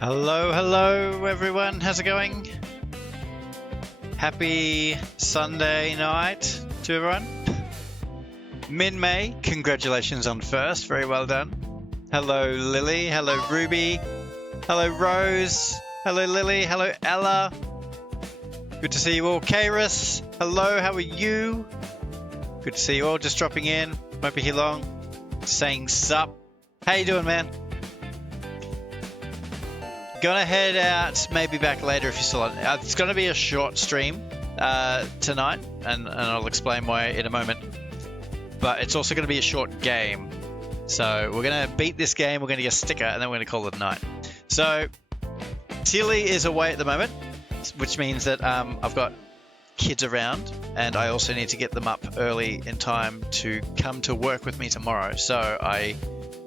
Hello, hello everyone, how's it going? Happy Sunday night to everyone. Min-May, congratulations on first, very well done. Hello Lily, hello Ruby, hello Rose, hello Lily, hello Ella. Good to see you all. Kairos, hello, how are you? Good to see you all, just dropping in, won't be here long. Saying sup. How you doing, man? Gonna head out, maybe back later if you're still on. It's gonna be a short stream tonight, and I'll explain why in a moment. But it's also gonna be a short game. So we're gonna beat this game, we're gonna get a sticker, and then we're gonna call it a night. So Tilly is away at the moment, which means that I've got kids around, and I also need to get them up early in time to come to work with me tomorrow. So I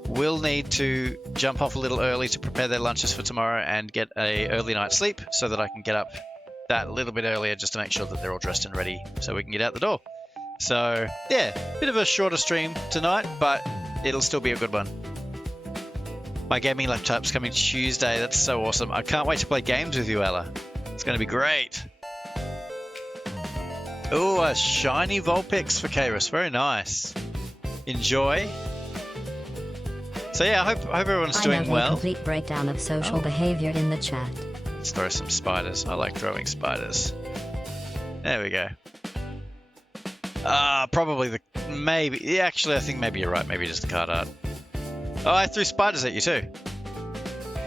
will need to jump off a little early to prepare their lunches for tomorrow and get a early night's sleep so that I can get up that little bit earlier just to make sure that they're all dressed and ready so we can get out the door. So yeah, bit of a shorter stream tonight, but it'll still be a good one. My gaming laptop's coming Tuesday. That's so awesome. I can't wait to play games with you, Ella. It's going to be great. Oh, a shiny Vulpix for Kairos. Very nice. Enjoy. So yeah, I hope everyone's doing well. A complete breakdown of social behavior in the chat. Let's throw some spiders. I like throwing spiders. There we go. Probably maybe. Yeah, actually, I think maybe you're right. Maybe just the card art. Oh, I threw spiders at you too.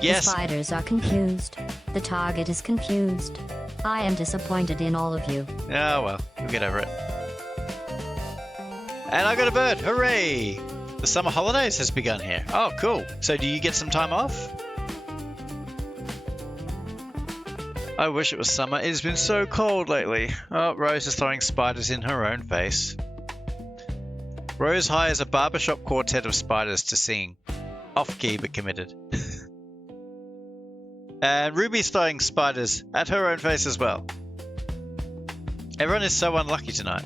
Yes. The spiders are confused. The target is confused. I am disappointed in all of you. Oh well, we'll get over it. And I got a bird. Hooray! The summer holidays has begun here. Oh, cool. So do you get some time off? I wish it was summer. It has been so cold lately. Oh, Rose is throwing spiders in her own face. Rose hires a barbershop quartet of spiders to sing. Off-key but committed. And Ruby's throwing spiders at her own face as well. Everyone is so unlucky tonight.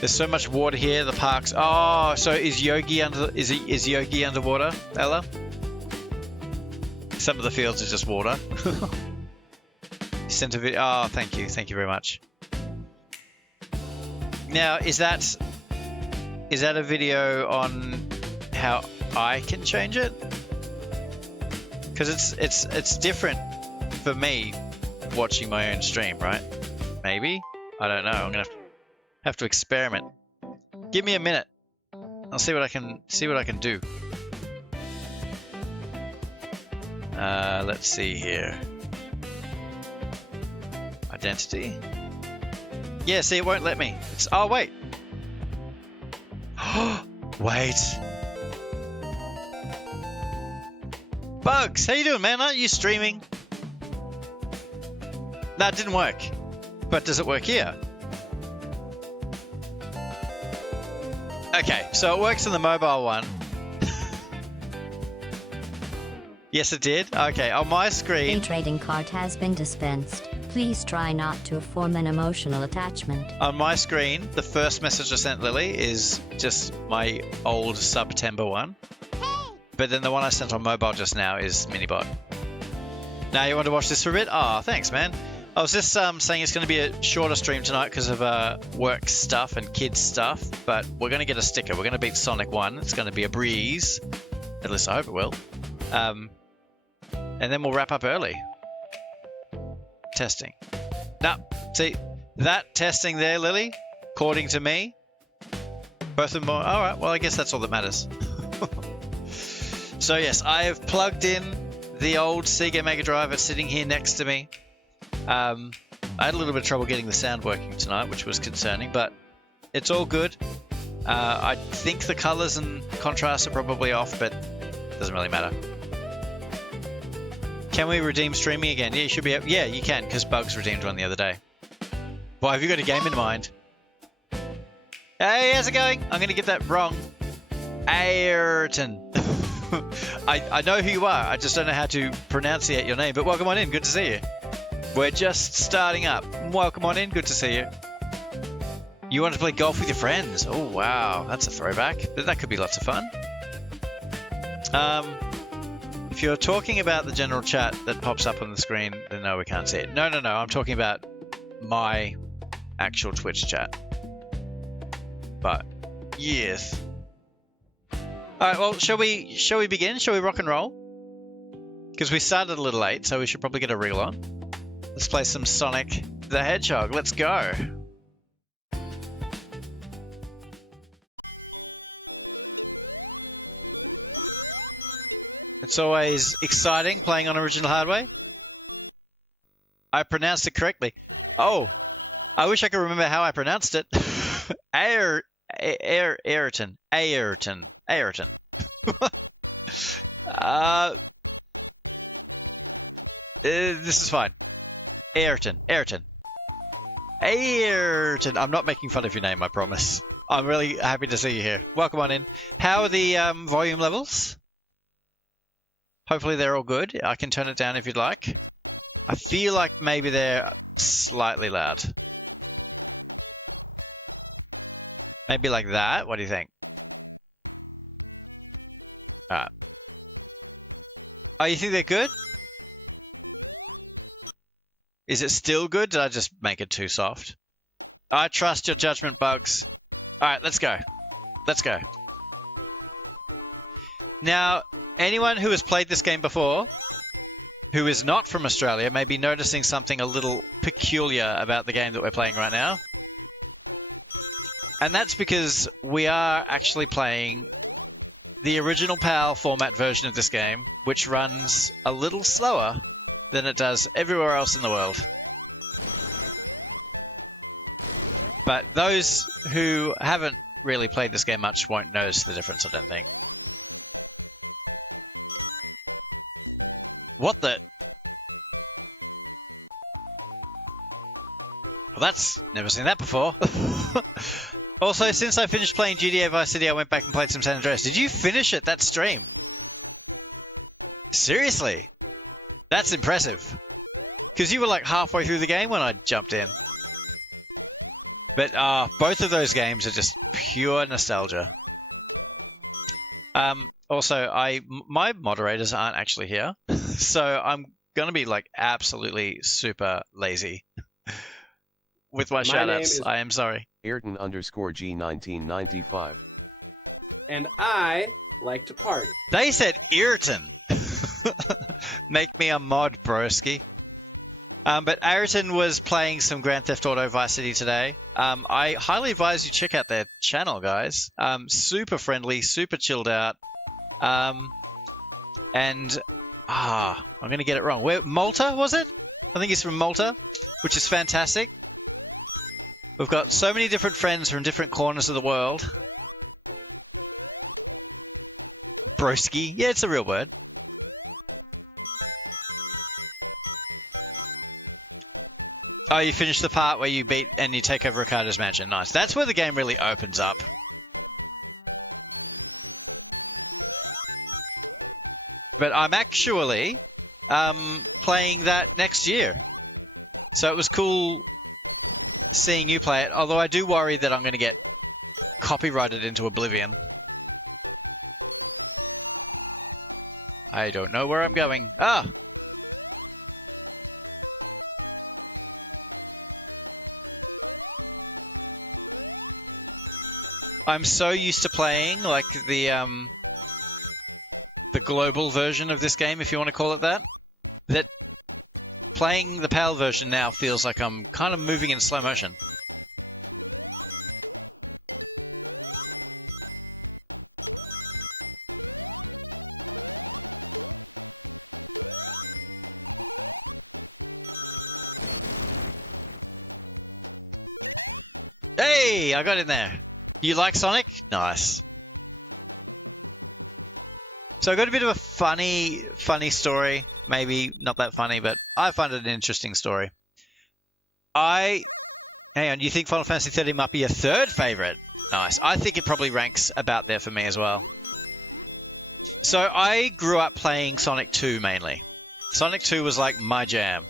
There's so much water here. The parks. Oh, so is Yogi is Yogi underwater, Ella? Some of the fields are just water. You sent a video. Oh, thank you very much. Now, is that a video on how I can change it? Because it's different for me watching my own stream, right? Maybe? I don't know. I'm gonna have to experiment. Give me a minute. I'll see what I can do. Let's see here. Identity. Yeah, see, it won't let me. Oh, wait. Wait. Bugs, how you doing, man? Aren't you streaming? That didn't work. But does it work here? Okay, so it works on the mobile one. Yes, it did? Okay, on my screen... A trading card has been dispensed. Please try not to form an emotional attachment. On my screen, the first message I sent Lily is just my old September one. But then the one I sent on mobile just now is Minibot. Now you want to watch this for a bit? Oh, thanks, man. I was just saying it's going to be a shorter stream tonight because of work stuff and kids stuff, but we're going to get a sticker. We're going to beat Sonic 1. It's going to be a breeze. At least I hope it will. And then we'll wrap up early. Testing. No, see, that testing there, Lily, according to me, both of them are... All right, well, I guess that's all that matters. So, yes, I have plugged in the old Sega Mega Drive. It's sitting here next to me. I had a little bit of trouble getting the sound working tonight, which was concerning, but it's all good. I think the colors and contrasts are probably off, but it doesn't really matter. Can we redeem streaming again? Yeah, you should be able. Yeah, you can, because Bugs redeemed one the other day. Why, have you got a game in mind? Hey, how's it going? I'm going to get that wrong. Ayrton. I know who you are. I just don't know how to pronunciate your name, but welcome on in. Good to see you. We're just starting up. Welcome on in. Good to see you. You want to play golf with your friends? Oh wow, that's a throwback. That could be lots of fun. If you're talking about the general chat that pops up on the screen, then no, we can't see it. No, I'm talking about my actual Twitch chat. But yes. All right, well, shall we begin? Shall we rock and roll? Because we started a little late, so we should probably get a reel on. Let's play some Sonic the Hedgehog. Let's go. It's always exciting playing on original hardware. I pronounced it correctly. Oh, I wish I could remember how I pronounced it. Ayrton. This is fine. Ayrton. I'm not making fun of your name, I promise. I'm really happy to see you here. Welcome on in. How are the volume levels? Hopefully they're all good. I can turn it down if you'd like. I feel like maybe they're slightly loud. Maybe like that? What do you think? Alright. Oh, you think they're good? Is it still good? Did I just make it too soft? I trust your judgment, Bugs. Alright, let's go. Let's go. Now, anyone who has played this game before, who is not from Australia, may be noticing something a little peculiar about the game that we're playing right now. And that's because we are actually playing the original PAL format version of this game, which runs a little slower than it does everywhere else in the world. But those who haven't really played this game much won't notice the difference, I don't think. What the? Well, that's... never seen that before. Also, since I finished playing GTA Vice City, I went back and played some San Andreas. Did you finish it, that stream? Seriously? That's impressive. Because you were like halfway through the game when I jumped in. But both of those games are just pure nostalgia. Also, my moderators aren't actually here, so I'm gonna be like absolutely super lazy with my shoutouts. I am sorry. Ayrton_G1995. And I like to party. They said Ayrton. Make me a mod, broski. But Ayrton was playing some Grand Theft Auto Vice City today. I highly advise you check out their channel, guys. Super friendly, super chilled out. I'm gonna get it wrong. Where Malta was it? I think he's from Malta, which is fantastic. We've got so many different friends from different corners of the world. Broski, yeah, it's a real word. Oh, you finished the part where you beat and you take over Ricardo's mansion. Nice. That's where the game really opens up. But I'm actually playing that next year. So it was cool seeing you play it, although I do worry that I'm going to get copyrighted into oblivion. I don't know where I'm going. Ah! I'm so used to playing like the global version of this game, if you want to call it that, that playing the PAL version now feels like I'm kind of moving in slow motion. Hey, I got in there. You like Sonic? Nice. So I got a bit of a funny story. Maybe not that funny, but I find it an interesting story. Hang on, you think Final Fantasy 13 might be your third favorite? Nice. I think it probably ranks about there for me as well. So I grew up playing Sonic 2 mainly. Sonic 2 was like my jam.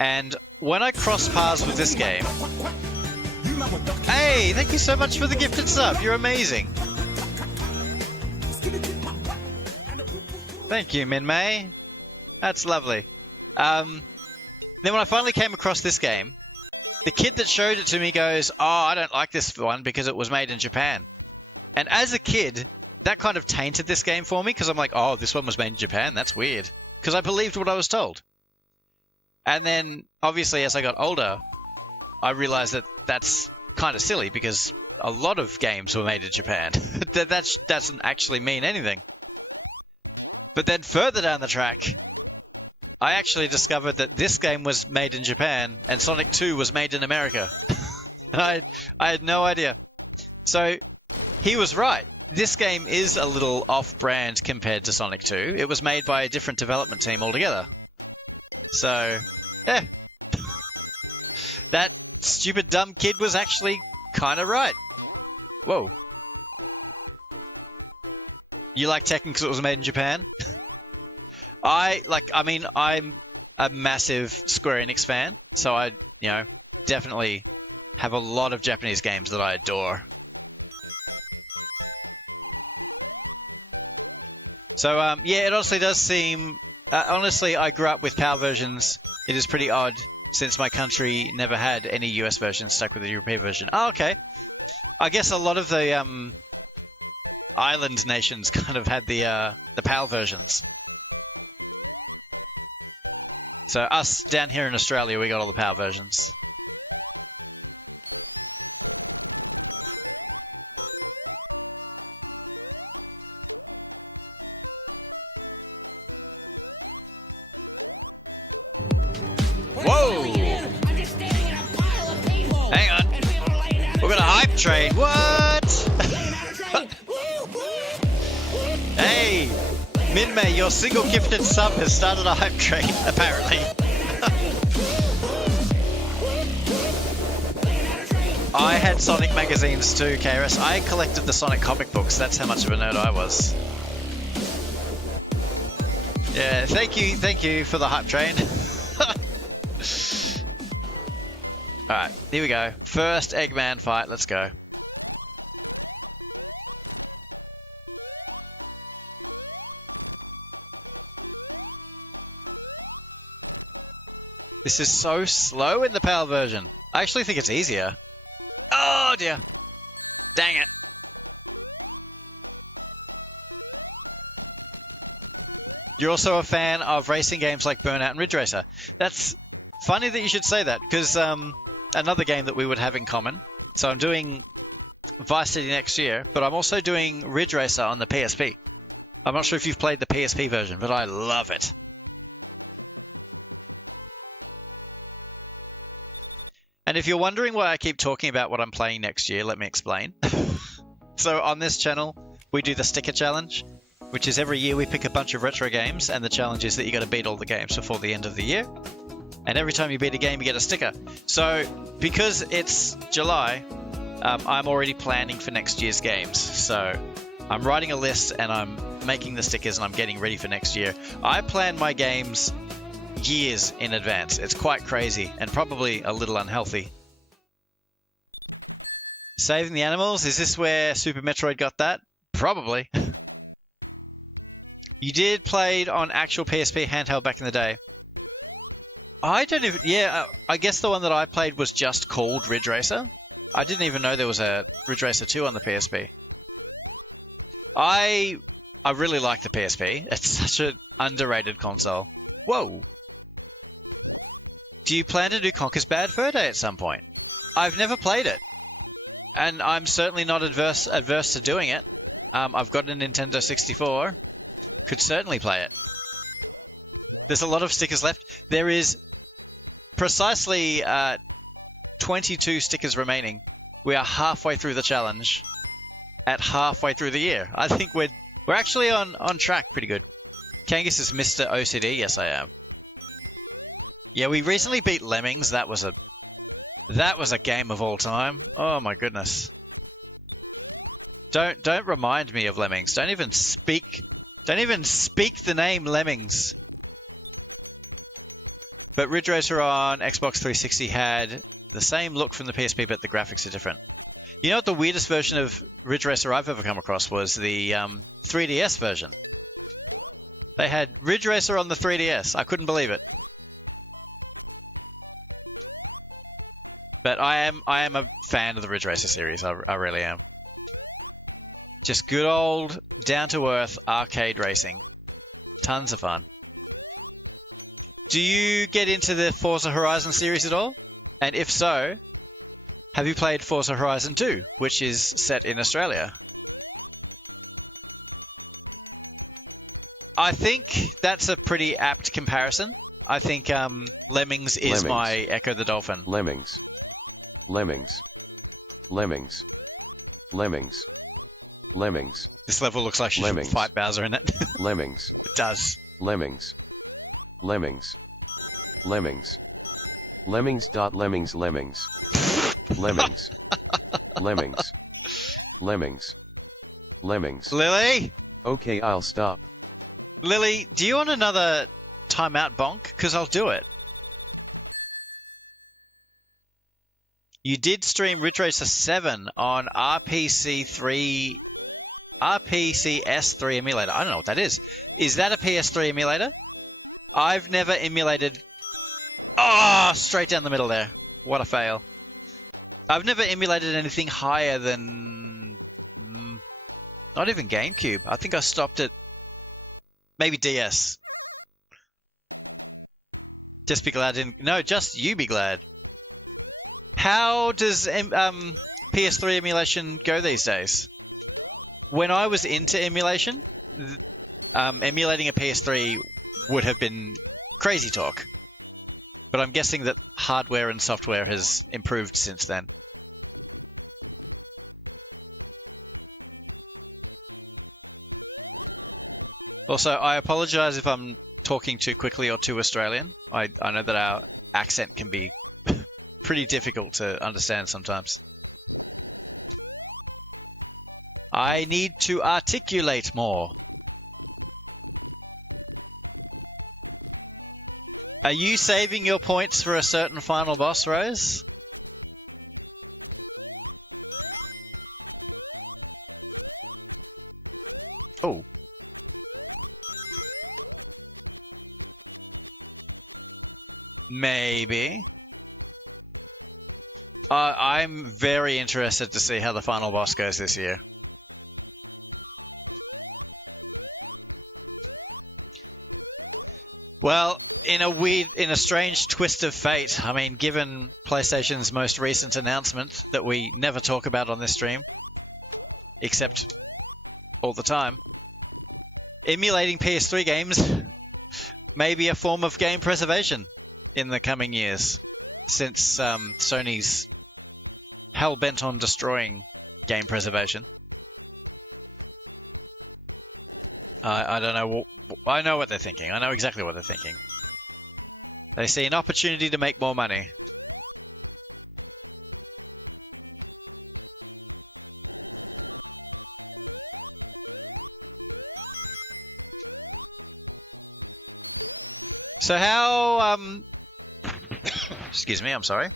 And when I crossed paths with this game, Hey, thank you so much for the gifted sub. You're amazing. Thank you, Min May. That's lovely. Then when I finally came across this game, the kid that showed it to me goes, "Oh, I don't like this one because it was made in Japan." And as a kid, that kind of tainted this game for me because I'm like, "Oh, this one was made in Japan? That's weird." Because I believed what I was told. And then, obviously, as I got older, I realized that that's kind of silly because a lot of games were made in Japan. That doesn't actually mean anything. But then further down the track, I actually discovered that this game was made in Japan and Sonic 2 was made in America. I had no idea. So he was right. This game is a little off-brand compared to Sonic 2. It was made by a different development team altogether. So, yeah. That stupid dumb kid was actually kind of right. Whoa. You like Tekken because it was made in Japan? I'm a massive Square Enix fan, so I, definitely have a lot of Japanese games that I adore. So, yeah, it honestly does seem... honestly, I grew up with PAL versions. It is pretty odd, since my country never had any US versions, stuck with the European version. Oh, okay. I guess a lot of the island nations kind of had the PAL versions. So us down here in Australia, we got all the PAL versions. Whoa! Hang on. We're gonna hype train. What? Hey! Minmay, your single gifted sub has started a hype train, apparently. I had Sonic magazines too, KRS. I collected the Sonic comic books. That's how much of a nerd I was. Yeah, thank you for the hype train. Alright, here we go. First Eggman fight, let's go. This is so slow in the PAL version. I actually think it's easier. Oh dear. Dang it. You're also a fan of racing games like Burnout and Ridge Racer. That's funny that you should say that, because another game that we would have in common. So I'm doing Vice City next year, but I'm also doing Ridge Racer on the PSP. I'm not sure if you've played the PSP version, but I love it. And if you're wondering why I keep talking about what I'm playing next year, let me explain. So on this channel, we do the sticker challenge, which is every year we pick a bunch of retro games, and the challenge is that you got to beat all the games before the end of the year. And every time you beat a game, you get a sticker. So because it's July, I'm already planning for next year's games. So I'm writing a list and I'm making the stickers and I'm getting ready for next year. I plan my games years in advance. It's quite crazy and probably a little unhealthy. Saving the animals? Is this where Super Metroid got that? Probably. You did play it on actual PSP handheld back in the day. I don't even... Yeah, I guess the one that I played was just called Ridge Racer. I didn't even know there was a Ridge Racer 2 on the PSP. I really like the PSP. It's such an underrated console. Whoa! Do you plan to do Conker's Bad Fur Day at some point? I've never played it. And I'm certainly not adverse to doing it. I've got a Nintendo 64. Could certainly play it. There's a lot of stickers left. There is precisely 22 stickers remaining. We are halfway through the challenge. At halfway through the year. I think we're actually on track pretty good. Kangas is Mr. OCD. Yes, I am. Yeah, we recently beat Lemmings. That was a game of all time. Oh my goodness. Don't remind me of Lemmings. Don't even speak the name Lemmings. But Ridge Racer on Xbox 360 had the same look from the PSP, but the graphics are different. You know what the weirdest version of Ridge Racer I've ever come across was? The 3DS version. They had Ridge Racer on the 3DS. I couldn't believe it. But I am a fan of the Ridge Racer series. I really am. Just good old, down-to-earth arcade racing. Tons of fun. Do you get into the Forza Horizon series at all? And if so, have you played Forza Horizon 2, which is set in Australia? I think that's a pretty apt comparison. I think Lemmings is my Echo the Dolphin. Lemmings. Lemmings. Lemmings. Lemmings. Lemmings. This level looks like you should fight Bowser in it. Lemmings. It does. Lemmings. Lemmings. Lemmings. Lemmings. Lemmings. Lemmings. Lemmings. Lemmings. Lemmings. Lemmings. Lily? Okay, I'll stop. Lily, do you want another timeout bonk? Because I'll do it. You did stream Ridge Racer 7 on RPCS3 emulator. I don't know what that is. Is that a PS3 emulator? I've never emulated... Oh, straight down the middle there. What a fail. I've never emulated anything higher than... Not even GameCube. I think I stopped at... Maybe DS. Just be glad I didn't... No, just you be glad. How does PS3 emulation go these days? When I was into emulation, emulating a PS3 would have been crazy talk. But I'm guessing that hardware and software has improved since then. Also, I apologize if I'm talking too quickly or too Australian. I know that our accent can be pretty difficult to understand sometimes. I need to articulate more. Are you saving your points for a certain final boss, Rose? Oh. Maybe. I'm very interested to see how the final boss goes this year. Well, in a strange twist of fate, I mean, given PlayStation's most recent announcement that we never talk about on this stream, except all the time, emulating PS3 games may be a form of game preservation in the coming years, since Sony's hell-bent on destroying game preservation. I don't know. I know what they're thinking. I know exactly what they're thinking. They see an opportunity to make more money. So how, excuse me, I'm sorry.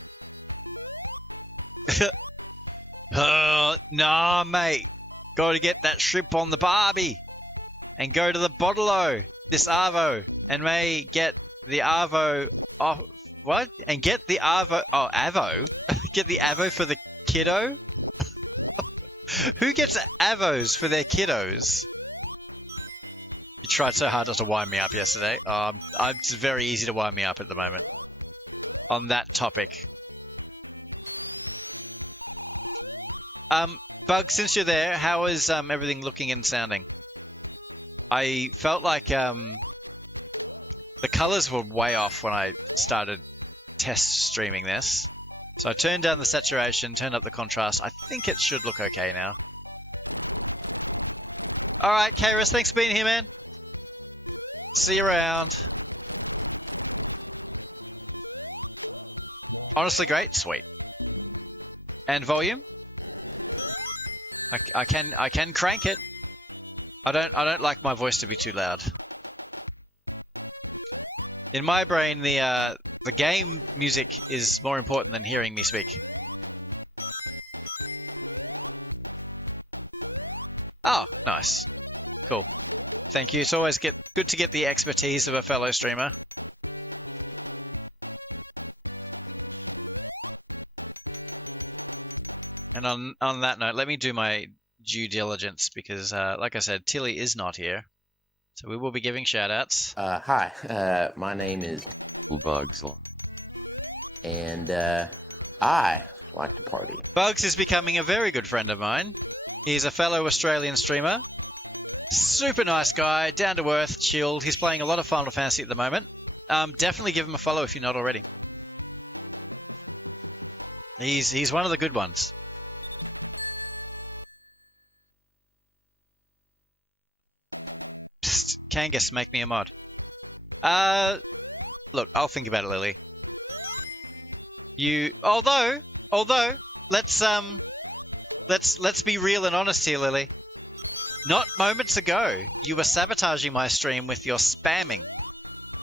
Nah, mate. Gotta get that shrimp on the Barbie. And go to the Bottle-O, this Arvo, and may get the Arvo... Oh, what? And get the Arvo... Oh, Avo? Get the Avo for the kiddo? Who gets Avos for their kiddos? You tried so hard not to wind me up yesterday. It's very easy to wind me up at the moment. On that topic. Bug, since you're there, how is everything looking and sounding? I felt like the colors were way off when I started test streaming this. So I turned down the saturation, turned up the contrast. I think it should look okay now. Alright, Kairos, thanks for being here, man. See you around. Honestly great, sweet. And volume? I can crank it. I don't like my voice to be too loud. In my brain, the The game music is more important than hearing me speak. Oh, nice. Cool. Thank you. It's always good to get the expertise of a fellow streamer. And on that note, let me do my due diligence because, like I said, Tilly is not here. So we will be giving shout-outs. Hi, my name is Bugsel. and I like to party. Bugs is becoming a very good friend of mine. He's a fellow Australian streamer. Super nice guy, down to earth, chilled. He's playing a lot of Final Fantasy at the moment. Definitely give him a follow if you're not already. He's one of the good ones. Psst, Kangas, make me a mod. Look, I'll think about it, Lily. Although, let's be real and honest here, Lily. Not moments ago, you were sabotaging my stream with your spamming.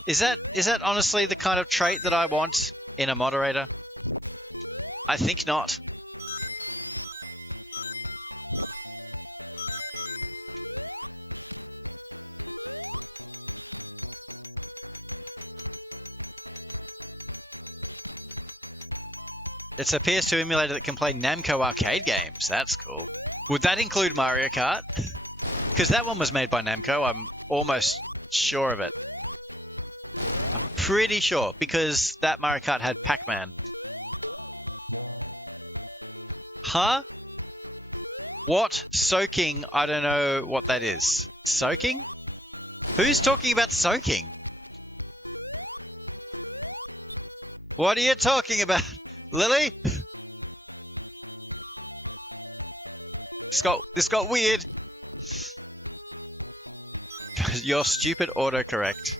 Is that honestly the kind of trait that I want in a moderator? I think not. It's a PS2 emulator that can play Namco arcade games. That's cool. Would that include Mario Kart? Because that one was made by Namco, I'm almost sure of it. Pretty sure, because that Mario Kart had Pac-Man. Huh? What? Soaking? I don't know what that is. Soaking? Who's talking about soaking? What are you talking about? Lily? This got weird. Your stupid autocorrect.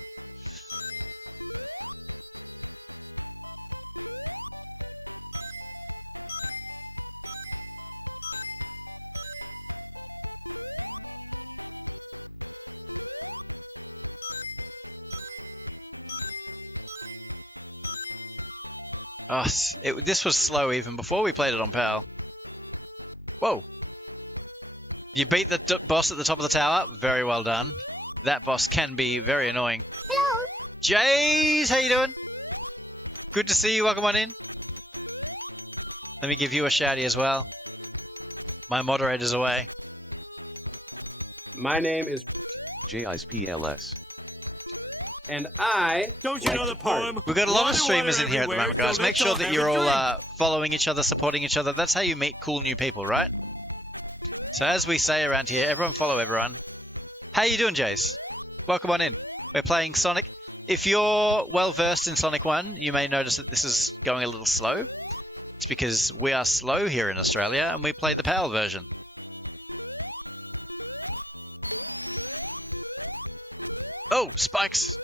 Oh, this was slow even before we played it on PAL. Whoa. You beat the boss at the top of the tower. Very well done. That boss can be very annoying. Hello. Jays, how you doing? Good to see you. Welcome on in. Let me give you a shouty as well. My moderator's away. My name is JISPLS. and I Don't you know the poem? We've got a lot of streamers in here at the moment, guys. Make sure that you're all following each other, supporting each other. That's how you meet cool new people, right? So as we say around here, everyone follow everyone. How you doing, Jace? Welcome on in. We're playing Sonic. If you're well versed in Sonic 1, you may notice that this is going a little slow. It's because we are slow here in Australia and we play the PAL version. Oh, spikes!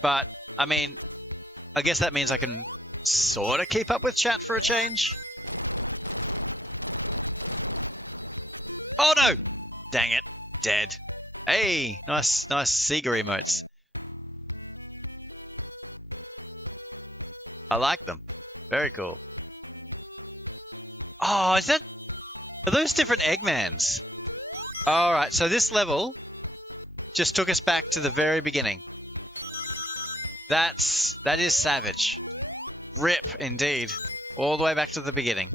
But, I mean, I guess that means I can sort of keep up with chat for a change. Oh no! Dang it. Dead. Hey! Nice Seeger emotes. I like them. Very cool. Oh, are those different Eggmans? Alright, so this level just took us back to the very beginning. That is savage. Rip, indeed. All the way back to the beginning.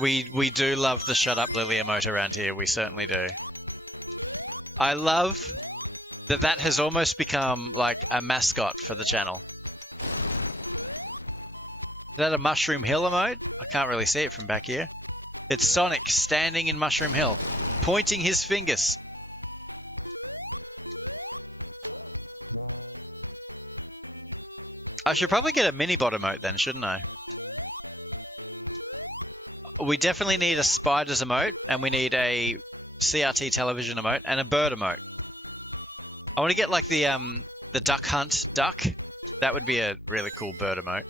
We do love the Shut Up Lily emote around here, we certainly do. I love that has almost become like a mascot for the channel. Is that a Mushroom Hill emote? I can't really see it from back here. It's Sonic standing in Mushroom Hill, pointing his fingers. I should probably get a mini-bot emote then, shouldn't I? We definitely need a spiders emote, and we need a CRT television emote, and a bird emote. I want to get like the duck hunt duck. That would be a really cool bird emote.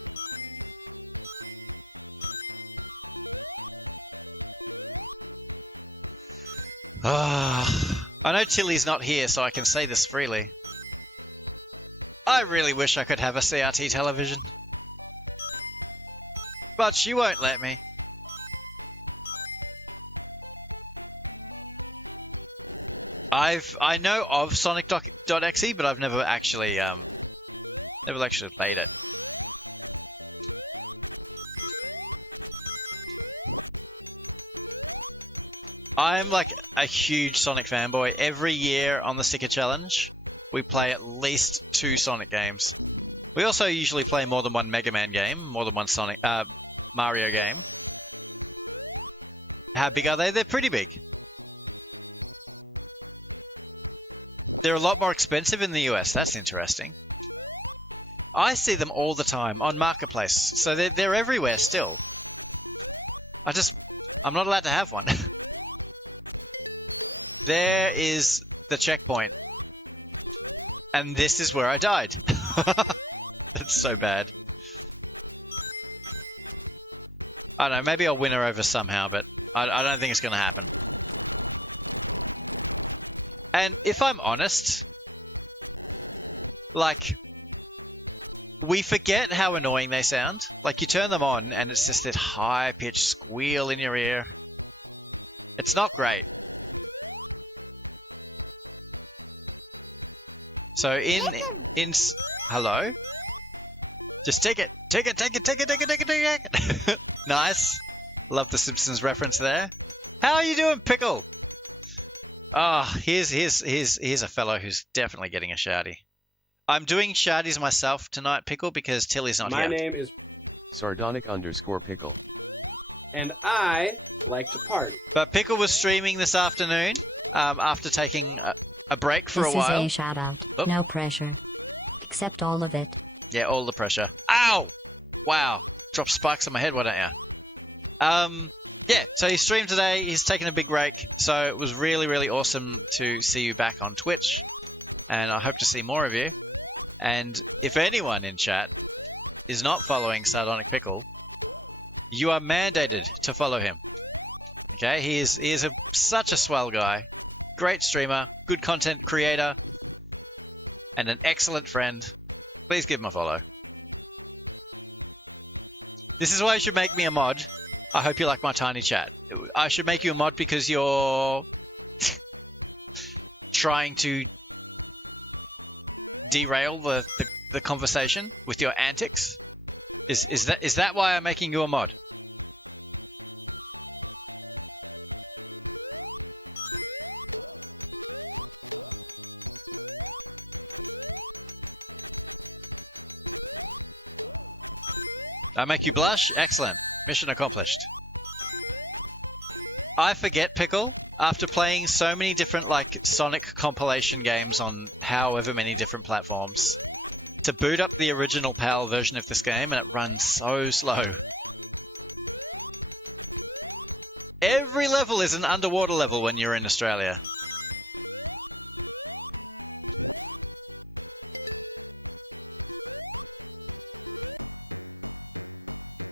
I know Tilly's not here, so I can say this freely. I really wish I could have a CRT television. But she won't let me. I know of Sonic.exe, but I've never actually played it. I'm like a huge Sonic fanboy. Every year on the Sticker Challenge, we play at least 2 Sonic games. We also usually play more than one Mega Man game, more than one Mario game. How big are they? They're pretty big. They're a lot more expensive in the US. That's interesting. I see them all the time on Marketplace, so they're everywhere still. I'm not allowed to have one. There is the checkpoint. And this is where I died. That's so bad. I don't know, maybe I'll win her over somehow, but I don't think it's going to happen. And if I'm honest, like, we forget how annoying they sound. Like, you turn them on and it's just that high-pitched squeal in your ear. It's not great. So hello? Just take it. Nice. Love the Simpsons reference there. How are you doing, Pickle? Here's a fellow who's definitely getting a shouty. I'm doing shouties myself tonight, Pickle, because Tilly's not here. My name is... Sardonic_pickle. And I like to party. But Pickle was streaming this afternoon after taking a break for a while. This is a shout out. Oh. No pressure. Accept all of it. Yeah, all the pressure. Ow! Wow. Dropped spikes on my head, why don't you? Yeah, so he streamed today. He's taken a big break. So it was really, really awesome to see you back on Twitch. And I hope to see more of you. And if anyone in chat is not following Sardonic Pickle, you are mandated to follow him. Okay, he is such a swell guy. Great streamer, good content creator, and an excellent friend. Please give him a follow. This is why you should make me a mod. I hope you like my tiny chat. I should make you a mod because you're trying to derail the conversation with your antics. Is that why I'm making you a mod? I make you blush? Excellent. Mission accomplished. I forget, Pickle, after playing so many different like Sonic compilation games on however many different platforms, to boot up the original PAL version of this game and it runs so slow. Every level is an underwater level when you're in Australia.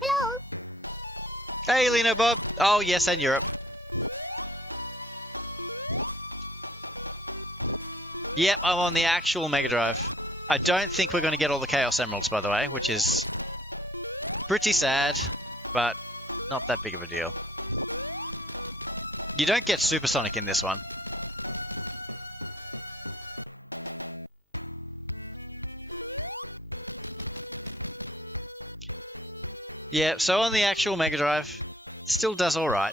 Hello. Hey, Lino Bob. Oh, yes, and Europe. Yep, I'm on the actual Mega Drive. I don't think we're going to get all the Chaos Emeralds, by the way, which is pretty sad, but not that big of a deal. You don't get Supersonic in this one. Yeah, so on the actual Mega Drive, it still does alright.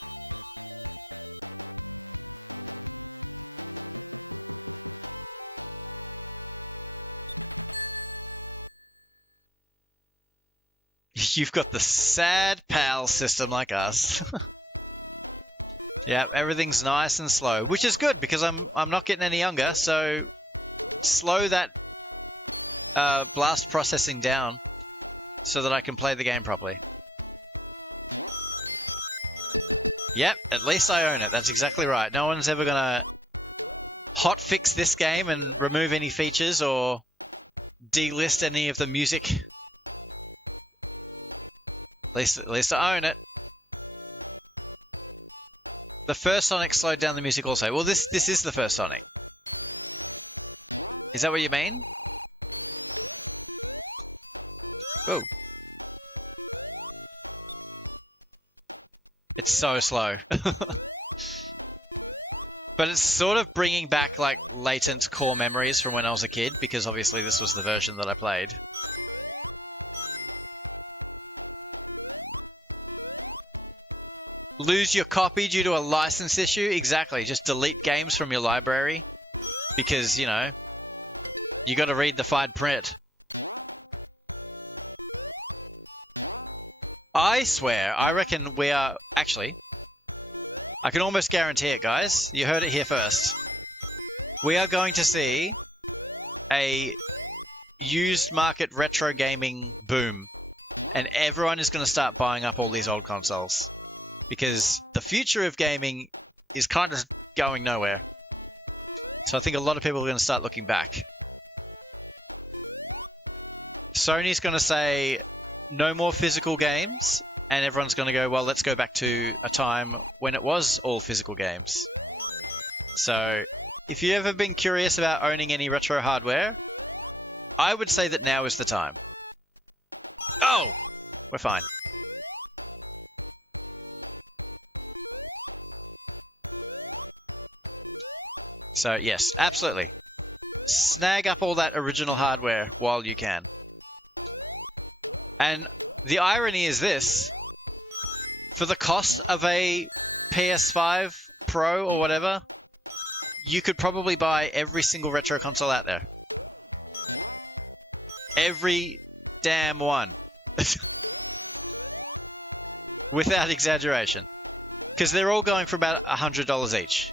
You've got the sad PAL system like us. Yeah, everything's nice and slow, which is good because I'm not getting any younger, so slow that blast processing down so that I can play the game properly. Yep, at least I own it. That's exactly right. No one's ever gonna hotfix this game and remove any features or delist any of the music. At least I own it. The first Sonic slowed down the music also. Well, this is the first Sonic. Is that what you mean? Whoa. It's so slow. But it's sort of bringing back like latent core memories from when I was a kid, because obviously this was the version that I played. Lose your copy due to a license issue? Exactly, just delete games from your library. Because, you know, you gotta read the fine print. I swear, I reckon we are... Actually, I can almost guarantee it, guys. You heard it here first. We are going to see a used market retro gaming boom. And everyone is going to start buying up all these old consoles. Because the future of gaming is kind of going nowhere. So I think a lot of people are going to start looking back. Sony's going to say no more physical games, and everyone's going to go, well, let's go back to a time when it was all physical games. So if you've ever been curious about owning any retro hardware, I would say that now is the time. Oh! We're fine. So yes, absolutely. Snag up all that original hardware while you can. And the irony is this. For the cost of a PS5 Pro or whatever, you could probably buy every single retro console out there. Every damn one. Without exaggeration. Because they're all going for about $100 each.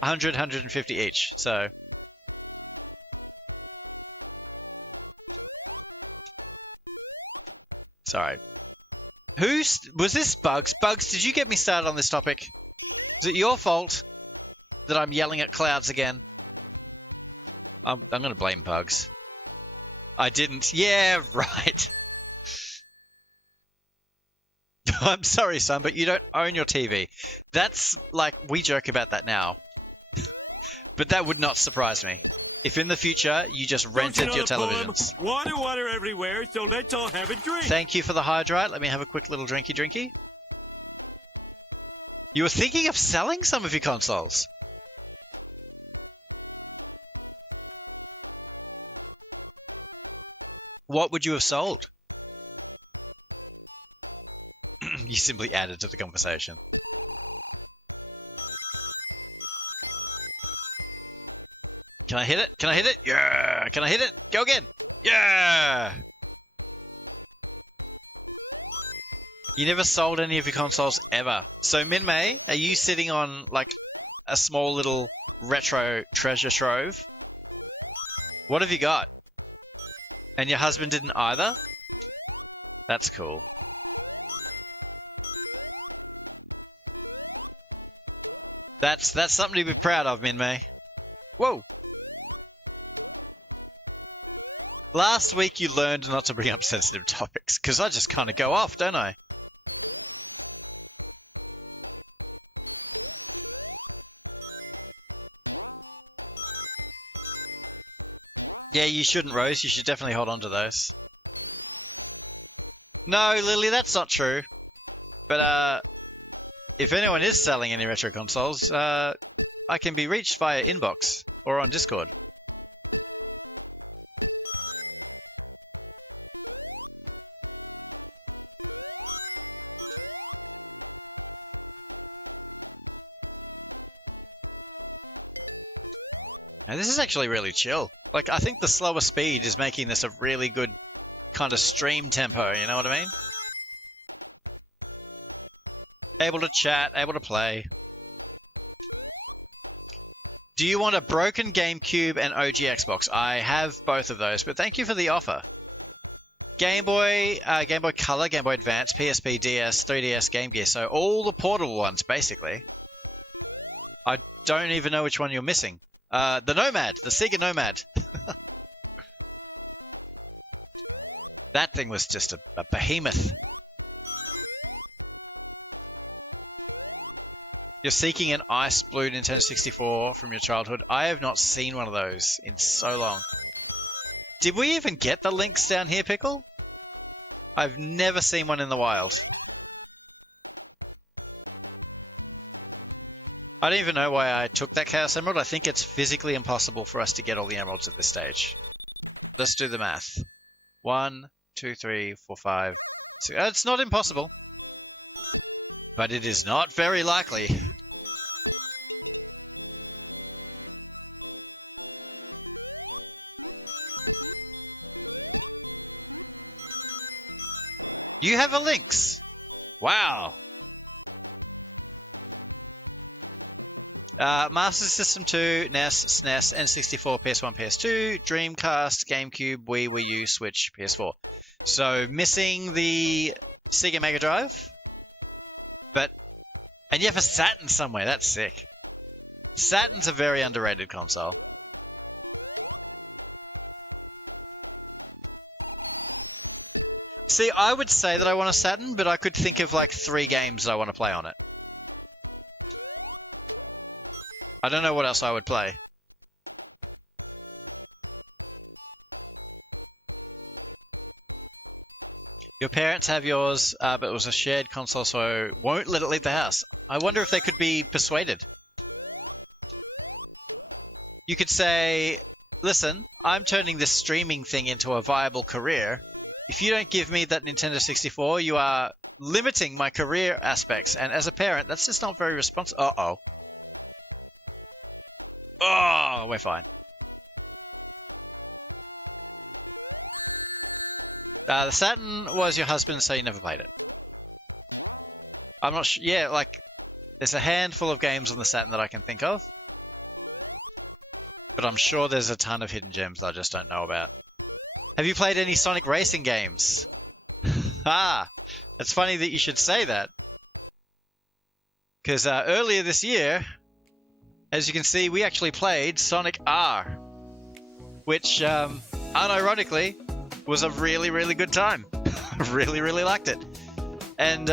100, 150 each, so... Sorry. Was this Bugs? Bugs, did you get me started on this topic? Is it your fault that I'm yelling at clouds again? I'm gonna blame Bugs. I didn't. Yeah, right. I'm sorry, son, but you don't own your TV. That's like, we joke about that now. But that would not surprise me. If in the future, you just rented your televisions. Water everywhere, so let's all have a drink. Thank you for the Hydrite. Let me have a quick little drinky. You were thinking of selling some of your consoles. What would you have sold? You simply added to the conversation. Can I hit it? Can I hit it? Yeah! Can I hit it? Go again! Yeah! You never sold any of your consoles ever. So Min-Mei, are you sitting on like a small little retro treasure trove? What have you got? And your husband didn't either? That's cool. That's something to be proud of, Min-Mei. Whoa! Last week you learned not to bring up sensitive topics, because I just kind of go off, don't I? Yeah, you shouldn't, Rose. You should definitely hold on to those. No, Lily, that's not true. But, if anyone is selling any retro consoles, I can be reached via inbox or on Discord. And this is actually really chill. Like, I think the slower speed is making this a really good kind of stream tempo, you know what I mean? Able to chat, able to play. Do you want a broken GameCube and OG Xbox? I have both of those, but thank you for the offer. Game Boy, Game Boy Color, Game Boy Advance, PSP, DS, 3DS, Game Gear, so all the portable ones, basically. I don't even know which one you're missing. The Nomad, the Sega Nomad. That thing was just a behemoth. You're seeking an ice blue Nintendo 64 from your childhood. I have not seen one of those in so long. Did we even get the links down here, Pickle? I've never seen one in the wild. I don't even know why I took that Chaos Emerald. I think it's physically impossible for us to get all the emeralds at this stage. Let's do the math. 1, 2, 3, 4, 5, 6. It's not impossible. But it is not very likely. You have a Lynx! Wow! Master System 2, NES, SNES, N64, PS1, PS2, Dreamcast, GameCube, Wii, Wii U, Switch, PS4. So, missing the Sega Mega Drive. And you have a Saturn somewhere, that's sick. Saturn's a very underrated console. See, I would say that I want a Saturn, but I could think of like 3 games that I want to play on it. I don't know what else I would play. Your parents have yours, but it was a shared console, so won't let it leave the house. I wonder if they could be persuaded. You could say, listen, I'm turning this streaming thing into a viable career. If you don't give me that Nintendo 64, you are limiting my career aspects. And as a parent, that's just not very responsible. Uh-oh. Oh, we're fine. The Saturn was your husband, so you never played it. I'm not sure. Yeah, like, there's a handful of games on the Saturn that I can think of. But I'm sure there's a ton of hidden gems that I just don't know about. Have you played any Sonic racing games? Ah, it's funny that you should say that. Because earlier this year, as you can see, we actually played Sonic R. Which, unironically, was a really, really good time. I really, really liked it. And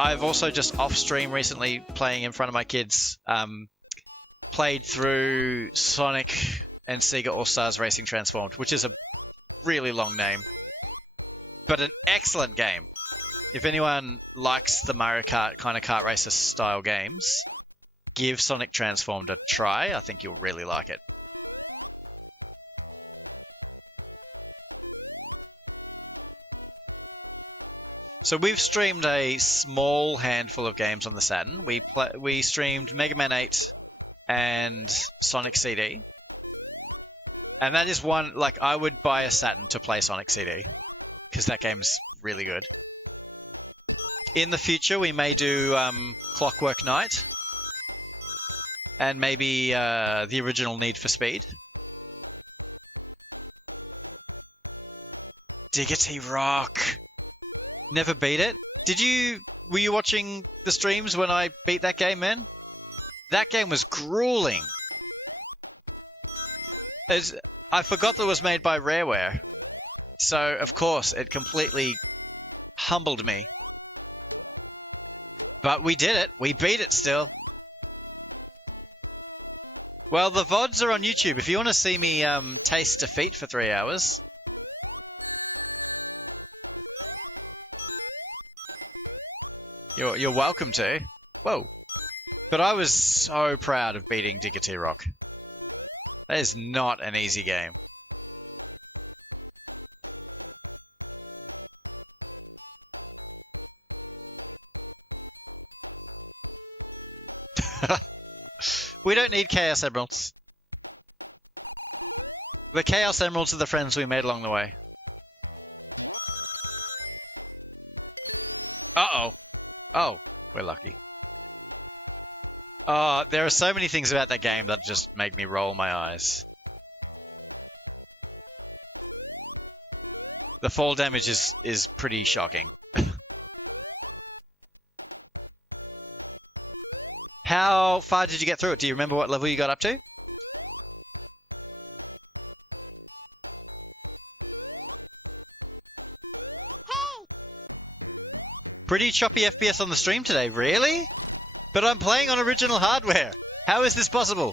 I've also just off-stream recently, playing in front of my kids, played through Sonic and Sega All-Stars Racing Transformed, which is a really long name, but an excellent game. If anyone likes the Mario Kart kind of kart racer style games, give Sonic Transformed a try. I think you'll really like it. So we've streamed a small handful of games on the Saturn. We streamed Mega Man 8 and Sonic CD. And that is one, like, I would buy a Saturn to play Sonic CD, because that game's really good. In the future, we may do Clockwork Knight, and maybe the original Need for Speed. Diggity Rock! Never beat it. Were you watching the streams when I beat that game, man? That game was grueling. I forgot that it was made by Rareware. So, of course, it completely humbled me. But we did it. We beat it still. Well, the VODs are on YouTube. If you want to see me taste defeat for 3 hours. You're welcome to. Whoa. But I was so proud of beating Diggity Rock. That is not an easy game. We don't need Chaos Emeralds. The Chaos Emeralds are the friends we made along the way. Uh-oh. Oh, we're lucky. There are so many things about that game that just make me roll my eyes. The fall damage is pretty shocking. How far did you get through it? Do you remember what level you got up to? Pretty choppy FPS on the stream today, really? But I'm playing on original hardware. How is this possible?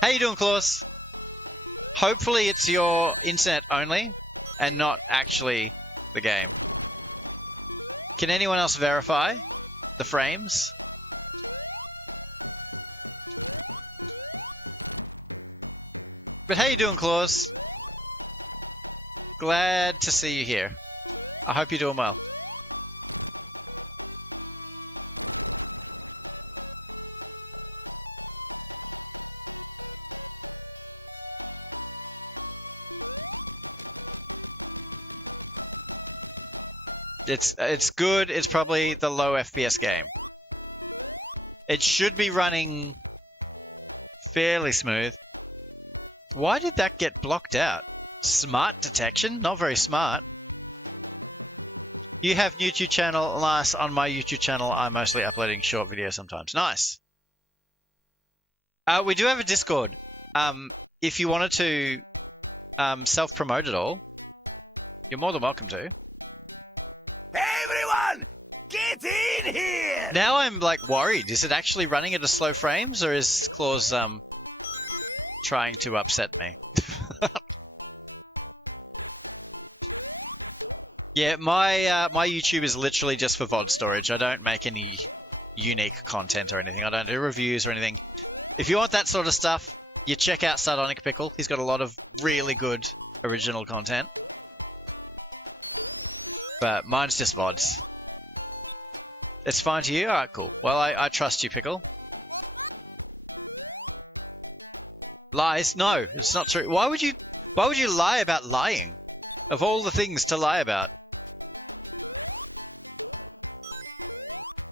How you doing, Claus? Hopefully it's your internet only and not actually the game. Can anyone else verify the frames? But how you doing, Claus? Glad to see you here. I hope you're doing well. It's good. It's probably the low FPS game. It should be running fairly smooth. Why did that get blocked out? Smart detection? Not very smart. You have YouTube channel. Alas, on my YouTube channel, I'm mostly uploading short videos sometimes. Nice. We do have a Discord. If you wanted to self-promote it all, you're more than welcome to. Everyone, get in here! Now I'm like worried. Is it actually running at a slow frames, or is Claus trying to upset me? Yeah, my YouTube is literally just for VOD storage. I don't make any unique content or anything. I don't do reviews or anything. If you want that sort of stuff, you check out Sardonic Pickle. He's got a lot of really good original content. But mine's just VODs. It's fine to you? Alright, cool. Well, I trust you, Pickle. Lies? No, it's not true. Why would you lie about lying? Of all the things to lie about.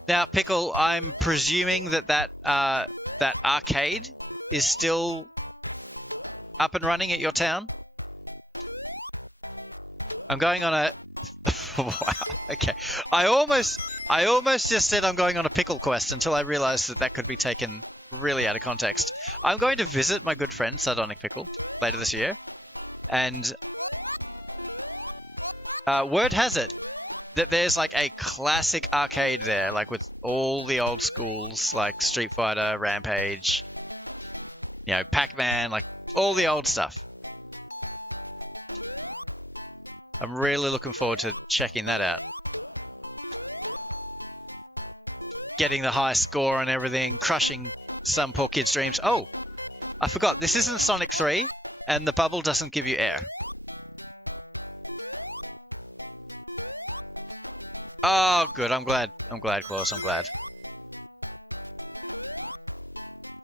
Now, Pickle, I'm presuming that arcade is still up and running at your town? I'm going on a... Wow, okay. I almost just said I'm going on a pickle quest until I realized that could be taken really out of context. I'm going to visit my good friend, Sardonic Pickle, later this year. And word has it that there's like a classic arcade there, like with all the old schools, like Street Fighter, Rampage, you know, Pac-Man, like all the old stuff. I'm really looking forward to checking that out. Getting the high score and everything, crushing some poor kid's dreams. Oh, I forgot, this isn't Sonic 3, and the bubble doesn't give you air. Oh, good. I'm glad, Claus. I'm glad.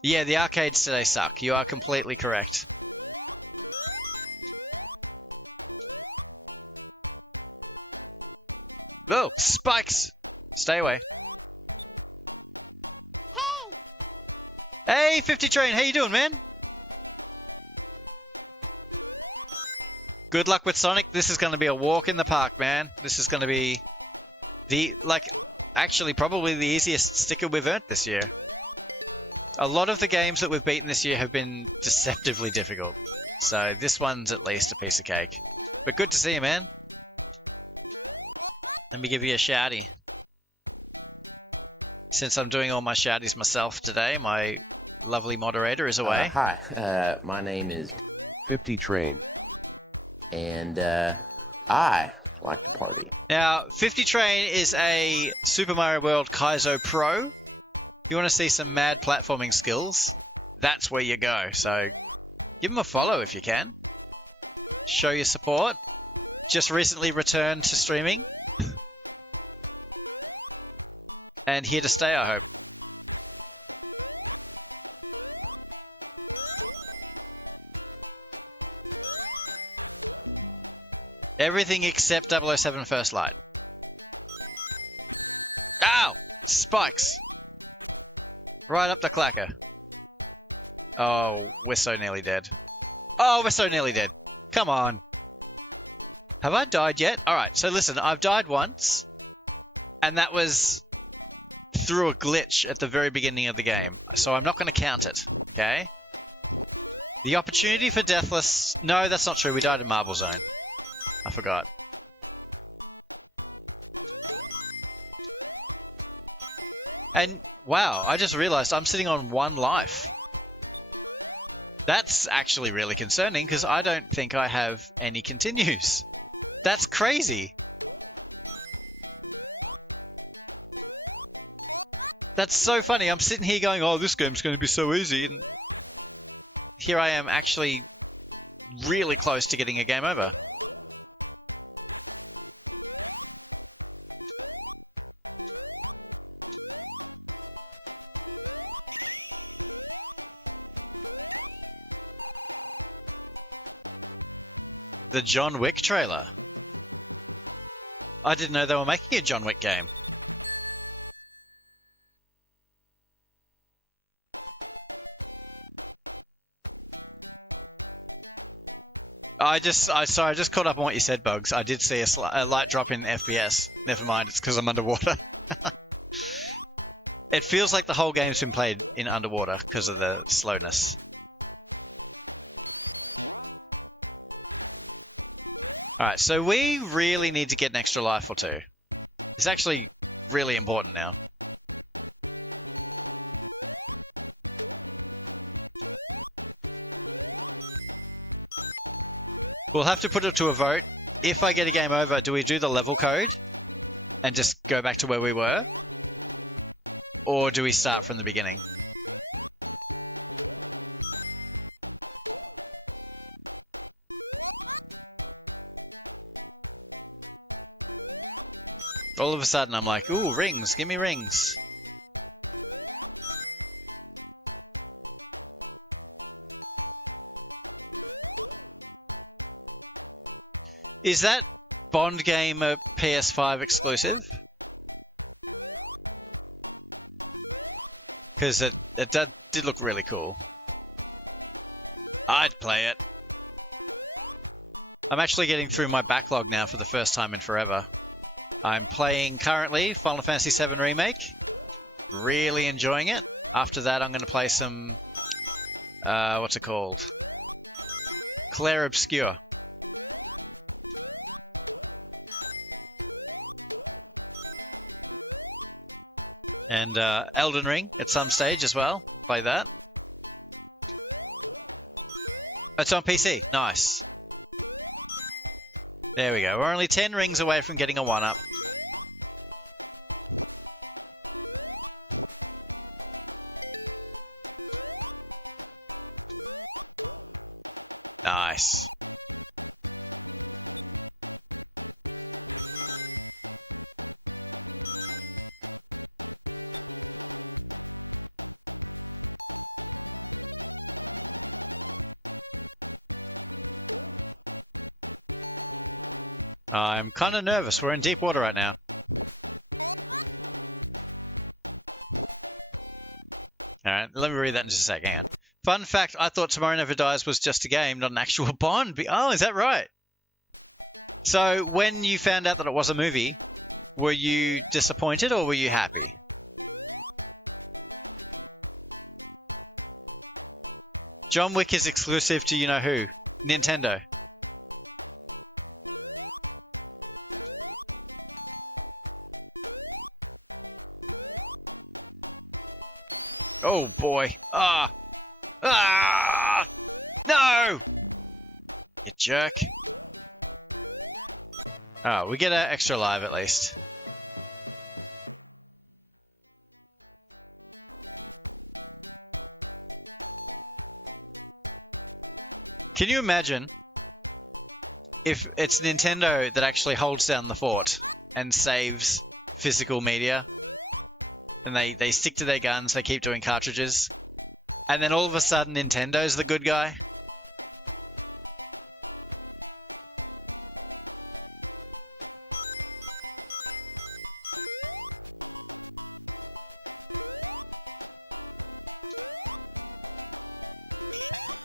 Yeah, the arcades today suck. You are completely correct. Oh, spikes! Stay away. Hey, 50 Train. How you doing, man? Good luck with Sonic. This is going to be a walk in the park, man. This is going to be actually probably the easiest sticker we've earned this year. A lot of the games that we've beaten this year have been deceptively difficult. So this one's at least a piece of cake. But good to see you, man. Let me give you a shouty. Since I'm doing all my shouties myself today, my lovely moderator is away. Hi, my name is 50 Train. and I like to party. Now, 50 Train is a Super Mario World Kaizo Pro. If you want to see some mad platforming skills, that's where you go. So give him a follow if you can. Show your support. Just recently returned to streaming. And here to stay, I hope. Everything except 007 First Light. Ow! Spikes! Right up the clacker. Oh, we're so nearly dead. Oh, we're so nearly dead. Come on. Have I died yet? Alright, so listen, I've died once. And that was through a glitch at the very beginning of the game. So I'm not going to count it, okay? The opportunity for Deathless... No, that's not true. We died in Marble Zone. I forgot. And wow, I just realized I'm sitting on 1 life. That's actually really concerning because I don't think I have any continues. That's crazy. That's so funny. I'm sitting here going, oh, this game's going to be so easy. And here I am actually really close to getting a game over. The John Wick trailer. I didn't know they were making a John Wick game. I just caught up on what you said, Bugs. I did see a light drop in FPS. Never mind, it's because I'm underwater. It feels like the whole game's been played in underwater because of the slowness. Alright, so we really need to get an extra life or 2. It's actually really important now. We'll have to put it to a vote. If I get a game over, do we do the level code and just go back to where we were? Or do we start from the beginning? All of a sudden I'm like, ooh, rings, give me rings. Is that Bond game a PS5 exclusive? Because it did look really cool. I'd play it. I'm actually getting through my backlog now for the first time in forever. I'm playing currently Final Fantasy VII Remake. Really enjoying it. After that, I'm going to play some... what's it called? Clair Obscur. And Elden Ring at some stage as well. Play that. It's on PC. Nice. There we go. We're only 10 rings away from getting a 1-up. Nice. I'm kind of nervous. We're in deep water right now. Alright, let me read that in just a second. Fun fact, I thought Tomorrow Never Dies was just a game, not an actual Bond. Oh, is that right? So, when you found out that it was a movie, were you disappointed or were you happy? John Wick is exclusive to you-know-who? Nintendo. Oh boy. Ah! Ah! No! You jerk. Oh, we get an extra live at least. Can you imagine if it's Nintendo that actually holds down the fort and saves physical media? And they stick to their guns, they keep doing cartridges. And then all of a sudden Nintendo's the good guy.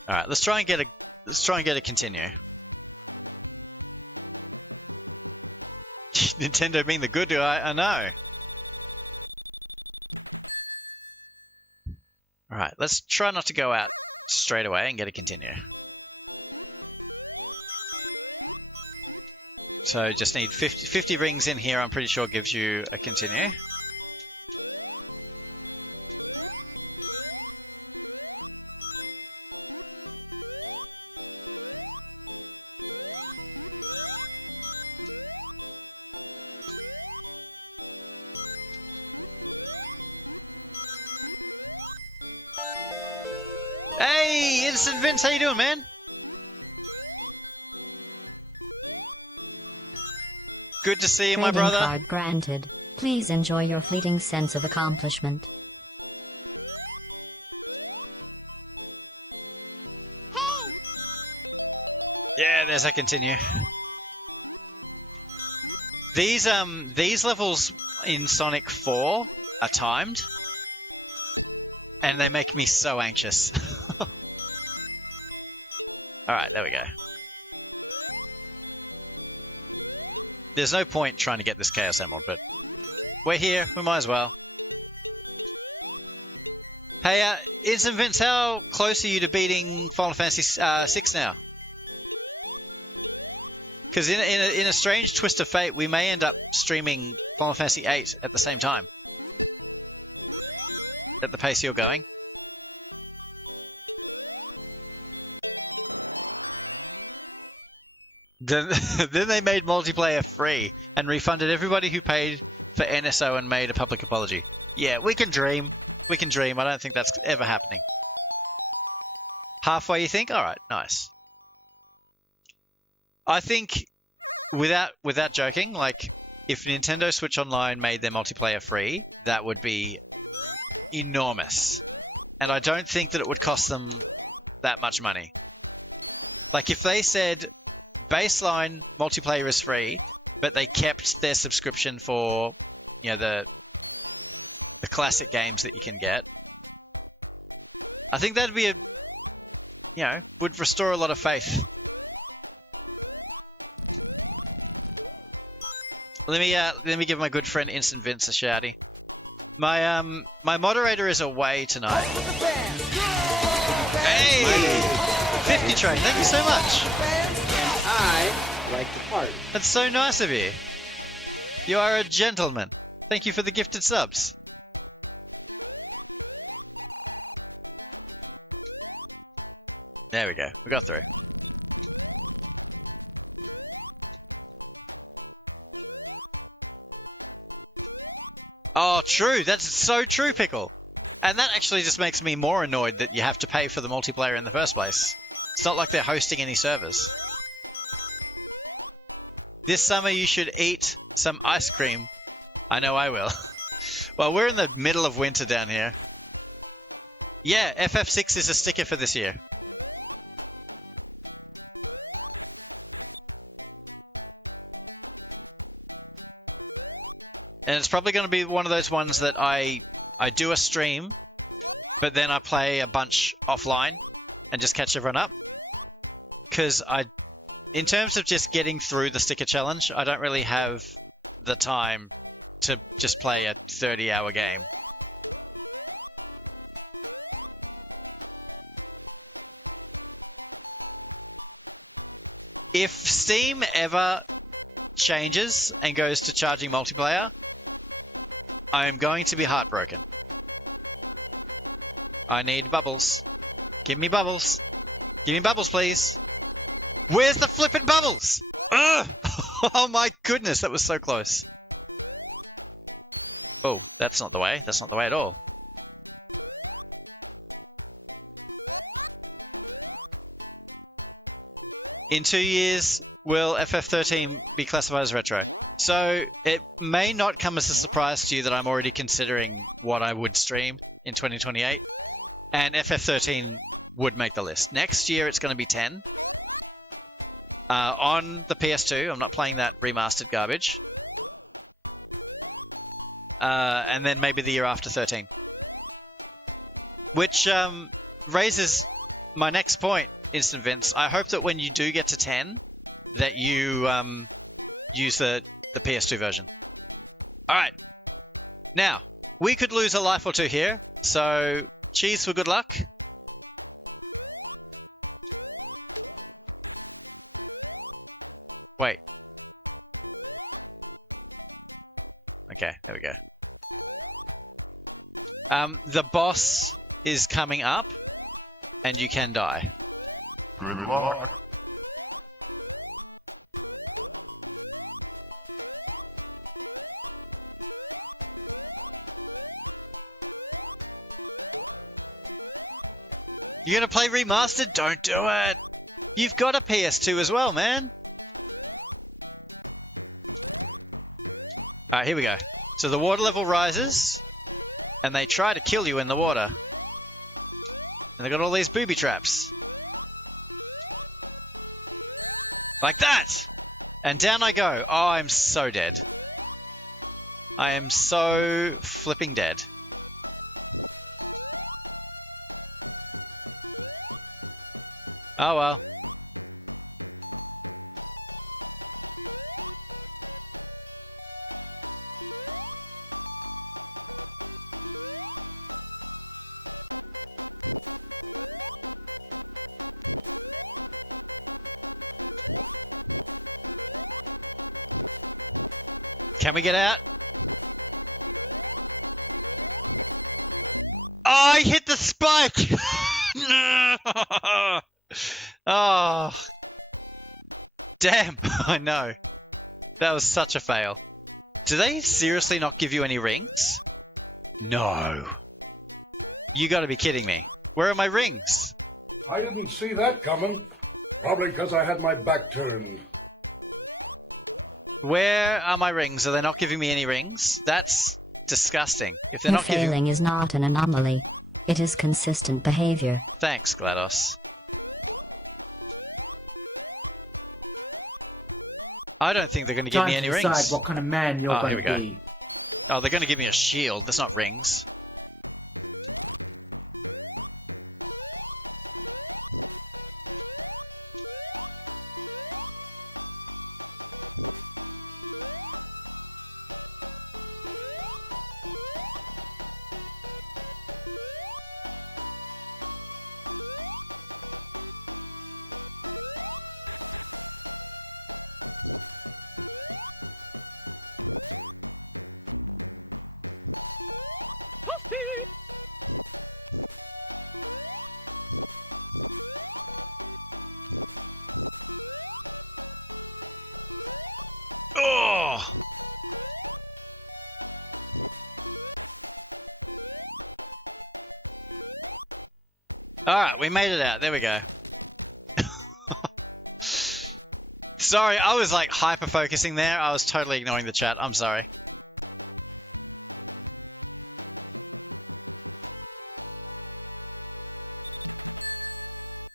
Alright, let's try and get a continue. Nintendo being the good guy, I know. Alright, let's try not to go out straight away and get a continue. So just need 50 rings in here, I'm pretty sure gives you a continue. Instant Vince, how you doing, man? Good to see you, my Trading brother. card granted. Please enjoy your fleeting sense of accomplishment. Yeah, there's a continue. These levels in Sonic 4 are timed, and they make me so anxious. Alright, there we go. There's no point trying to get this Chaos Emerald, but we're here, we might as well. Hey, Instant Vince, how close are you to beating Final Fantasy 6 now? Because in a strange twist of fate, we may end up streaming Final Fantasy 8 at the same time. At the pace you're going. Then they made multiplayer free and refunded everybody who paid for NSO and made a public apology. Yeah, we can dream. We can dream. I don't think that's ever happening. Halfway, you think? All right, nice. I think, without joking, like, if Nintendo Switch Online made their multiplayer free, that would be enormous. And I don't think that it would cost them that much money. Like, if they said baseline multiplayer is free, but they kept their subscription for, you know, the classic games that you can get, I think that'd be would restore a lot of faith. Let me give my good friend Instant Vince a shouty. My moderator is away tonight. Hey! 50 trade, thank you so much. I like to party. That's so nice of you. You are a gentleman. Thank you for the gifted subs. There we go. We got through. Oh, true. That's so true, Pickle. And that actually just makes me more annoyed that you have to pay for the multiplayer in the first place. It's not like they're hosting any servers. This summer you should eat some ice cream. I know I will. Well, we're in the middle of winter down here. Yeah, FF6 is a sticker for this year. And it's probably going to be one of those ones that I do a stream, but then I play a bunch offline and just catch everyone up. Because in terms of just getting through the sticker challenge, I don't really have the time to just play a 30-hour game. If Steam ever changes and goes to charging multiplayer, I am going to be heartbroken. I need bubbles. Give me bubbles. Give me bubbles, please. Where's the flippin' bubbles? Ugh! Oh my goodness, that was so close. Oh, that's not the way. That's not the way at all. In 2 years, will FF13 be classified as retro? So, it may not come as a surprise to you that I'm already considering what I would stream in 2028. And FF13 would make the list. Next year, it's going to be 10. On the PS2, I'm not playing that remastered garbage. And then maybe the year after 13. Which raises my next point, Instant Vince. I hope that when you do get to 10, that you use the PS2 version. Alright. Now, we could lose a life or two here, so cheese for good luck. Wait. Okay, there we go. The boss is coming up, and you can die. Good luck. You're gonna play remastered? Don't do it. You've got a PS2 as well, man. Alright, here we go. So the water level rises, and they try to kill you in the water. And they got all these booby traps. Like that! And down I go. Oh, I'm so dead. I am so flipping dead. Oh well. Can we get out? Oh, I hit the spike! No! Oh. Damn, I know. That was such a fail. Do they seriously not give you any rings? No. You gotta be kidding me. Where are my rings? I didn't see that coming. Probably because I had my back turned. Where are my rings? Are they not giving me any rings? That's disgusting. If they're Your not giving... failing is not an anomaly. It is consistent behavior. Thanks, GLaDOS. I don't think they're going to give me any Decide rings. what kind of man you're Oh, going here we to go. be. Oh, they're going to give me a shield. That's not rings. Oh! Alright, we made it out. There we go. Sorry, I was like hyper-focusing there. I was totally ignoring the chat. I'm sorry.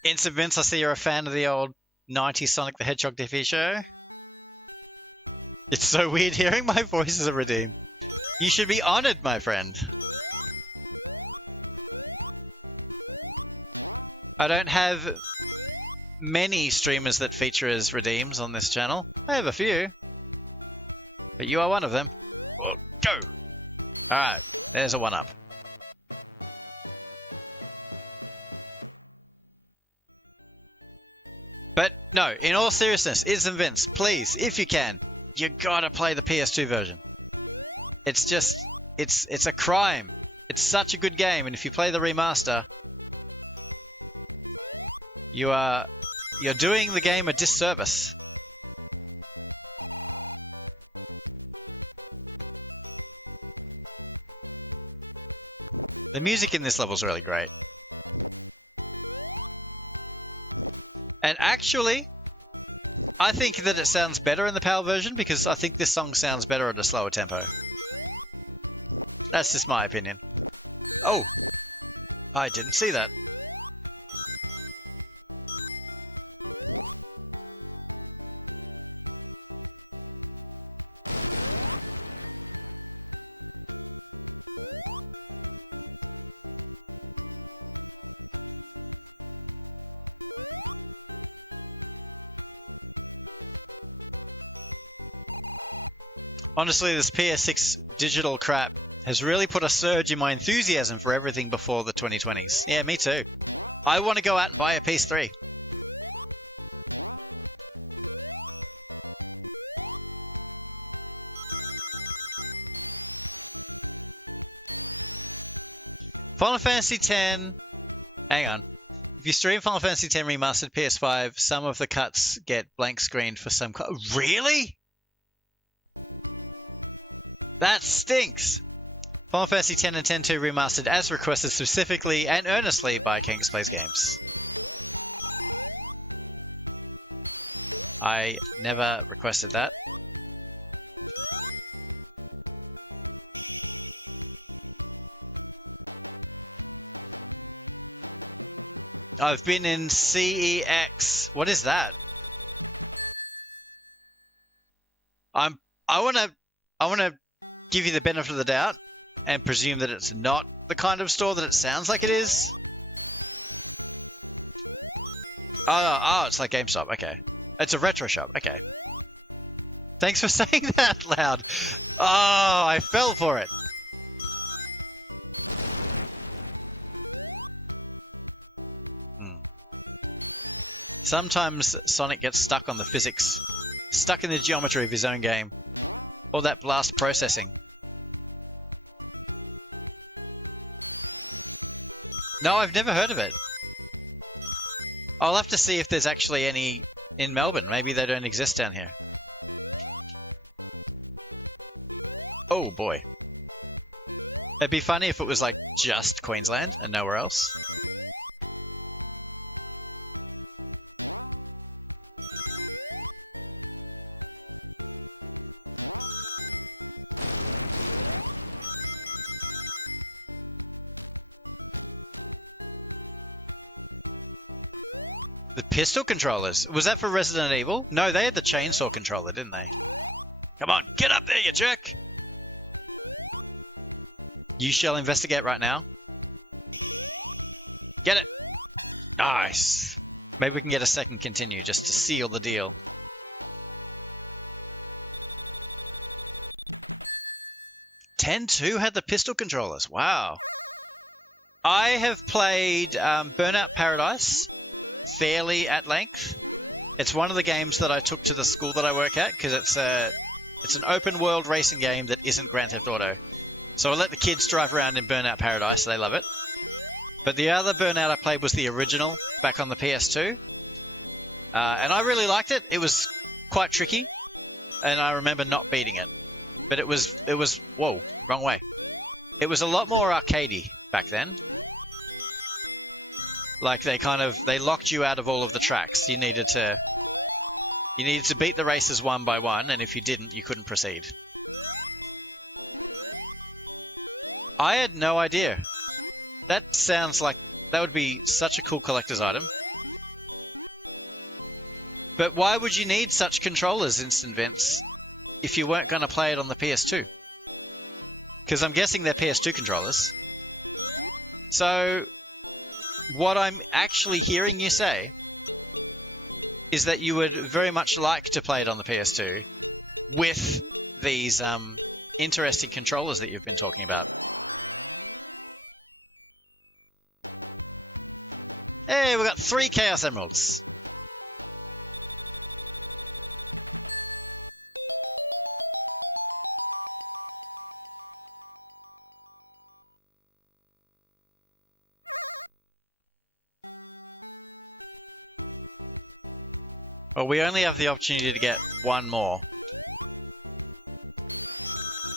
Instant Vince, I see you're a fan of the old 90s Sonic the Hedgehog TV show. It's so weird hearing my voice as a redeem. You should be honored, my friend. I don't have many streamers that feature as redeems on this channel. I have a few. But you are one of them. Oh, go! Alright, there's a 1-up. But no, in all seriousness, Instant Vince, please, if you can, you gotta play the PS2 version. It's just, it's a crime. It's such a good game, and if you play the remaster, you're doing the game a disservice. The music in this level is really great. And actually, I think that it sounds better in the PAL version because I think this song sounds better at a slower tempo. That's just my opinion. Oh! I didn't see that. Honestly, this PS6 digital crap has really put a surge in my enthusiasm for everything before the 2020s. Yeah, me too. I want to go out and buy a PS3. Final Fantasy X... Hang on. If you stream Final Fantasy X Remastered PS5, some of the cuts get blank screened for some... Really? That stinks! Final Fantasy X and X-2 remastered as requested specifically and earnestly by Kings Plays Games. I never requested that. I've been in CEX. What is that? I wanna give you the benefit of the doubt and presume that it's not the kind of store that it sounds like it is. Oh, it's like GameStop. Okay, it's a retro shop. Okay. Thanks for saying that loud. Oh, I fell for it. Sometimes Sonic gets stuck on the physics, stuck in the geometry of his own game, or that blast processing. No, I've never heard of it. I'll have to see if there's actually any in Melbourne. Maybe they don't exist down here. Oh boy. It'd be funny if it was like just Queensland and nowhere else. Pistol controllers. Was that for Resident Evil? No, they had the chainsaw controller, didn't they? Come on, get up there, you jerk! You shall investigate right now. Get it! Nice! Maybe we can get a second continue just to seal the deal. X-2 had the pistol controllers. Wow. I have played Burnout Paradise fairly at length. It's one of the games that I took to the school that I work at because it's an open world racing game that isn't Grand Theft Auto. So I let the kids drive around in Burnout Paradise, they love it. But the other Burnout I played was the original back on the PS2. And I really liked it. It was quite tricky and I remember not beating it. But it was whoa, wrong way. It was a lot more arcadey back then. Like they locked you out of all of the tracks. You needed to beat the races one by one, and if you didn't, you couldn't proceed. I had no idea. That sounds like that would be such a cool collector's item. But why would you need such controllers, Instant Vince, if you weren't going to play it on the PS2? Because I'm guessing they're PS2 controllers. So what I'm actually hearing you say is that you would very much like to play it on the PS2 with these interesting controllers that you've been talking about. Hey, we've got 3 Chaos Emeralds. Well, we only have the opportunity to get one more.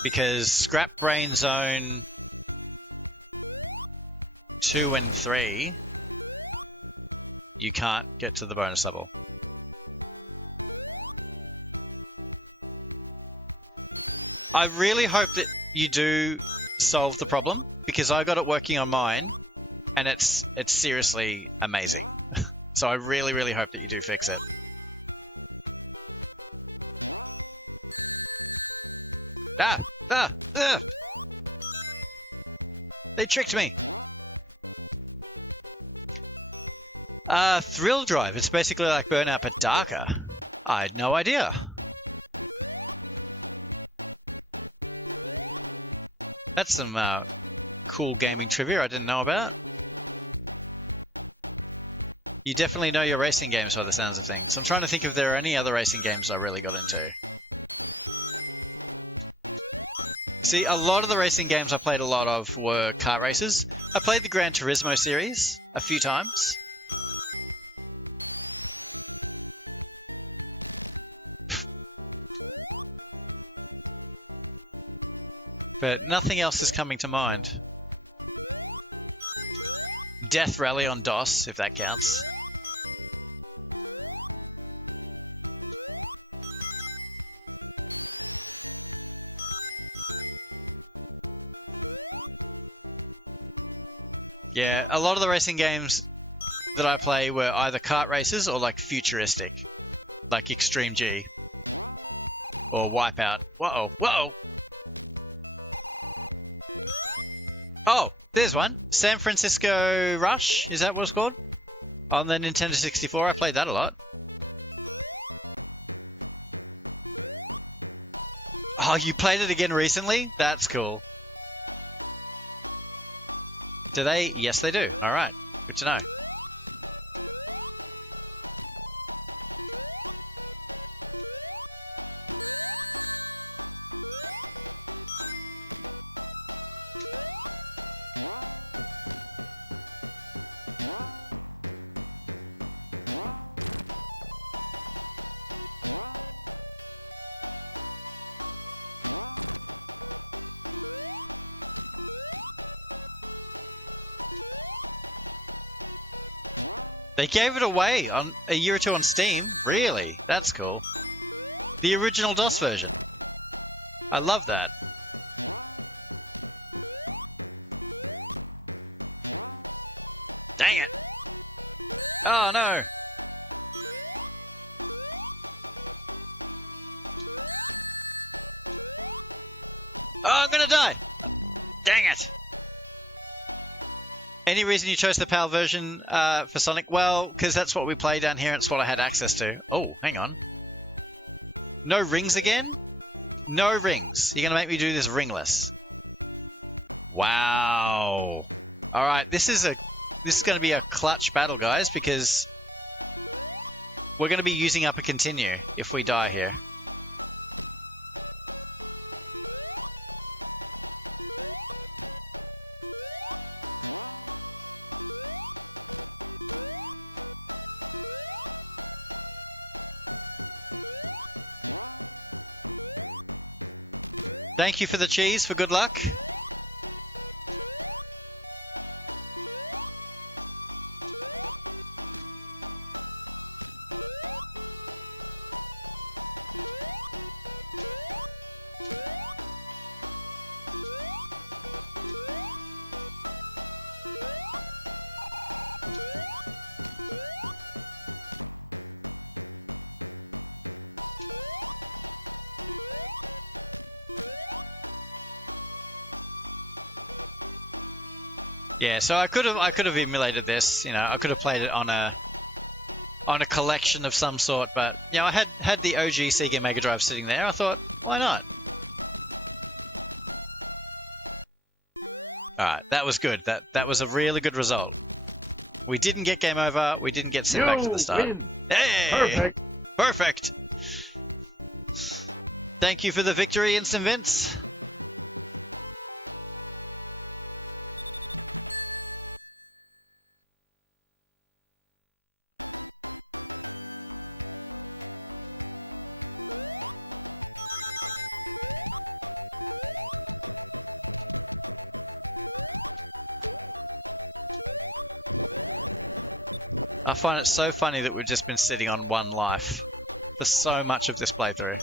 Because Scrap Brain Zone 2 and 3, you can't get to the bonus level. I really hope that you do solve the problem, because I got it working on mine, and it's seriously amazing. So I really, really hope that you do fix it. They tricked me. Thrill Drive. It's basically like Burnout but darker. I had no idea. That's some cool gaming trivia I didn't know about. You definitely know your racing games by the sounds of things. I'm trying to think if there are any other racing games I really got into. See, a lot of the racing games I played a lot of were car races. I played the Gran Turismo series a few times. But nothing else is coming to mind. Death Rally on DOS, if that counts. Yeah, a lot of the racing games that I play were either kart races or like futuristic, like Extreme G or Wipeout. Whoa, whoa! Oh, there's one. San Francisco Rush, is that what it's called? On the Nintendo 64, I played that a lot. Oh, you played it again recently? That's cool. Do they? Yes, they do. Alright, good to know. They gave it away on a year or two on Steam. Really? That's cool. The original DOS version. I love that. Dang it. Oh no. Oh, I'm gonna die. Dang it. Any reason you chose the PAL version for Sonic? Well, because that's what we play down here. It's what I had access to. Oh, hang on. No rings again? No rings. You're going to make me do this ringless. Wow. All right, this is going to be a clutch battle, guys, because we're going to be using up a continue if we die here. Thank you for the cheese, for good luck. Yeah, so I could have emulated this, you know, I could have played it on a collection of some sort, but you know, I had the OG Sega Mega Drive sitting there. I thought, why not? Alright, that was good. That was a really good result. We didn't get game over, we didn't get sent back to the start. Hey! Perfect. Perfect! Thank you for the victory, Instant Vince. I find it so funny that we've just been sitting on one life for so much of this playthrough.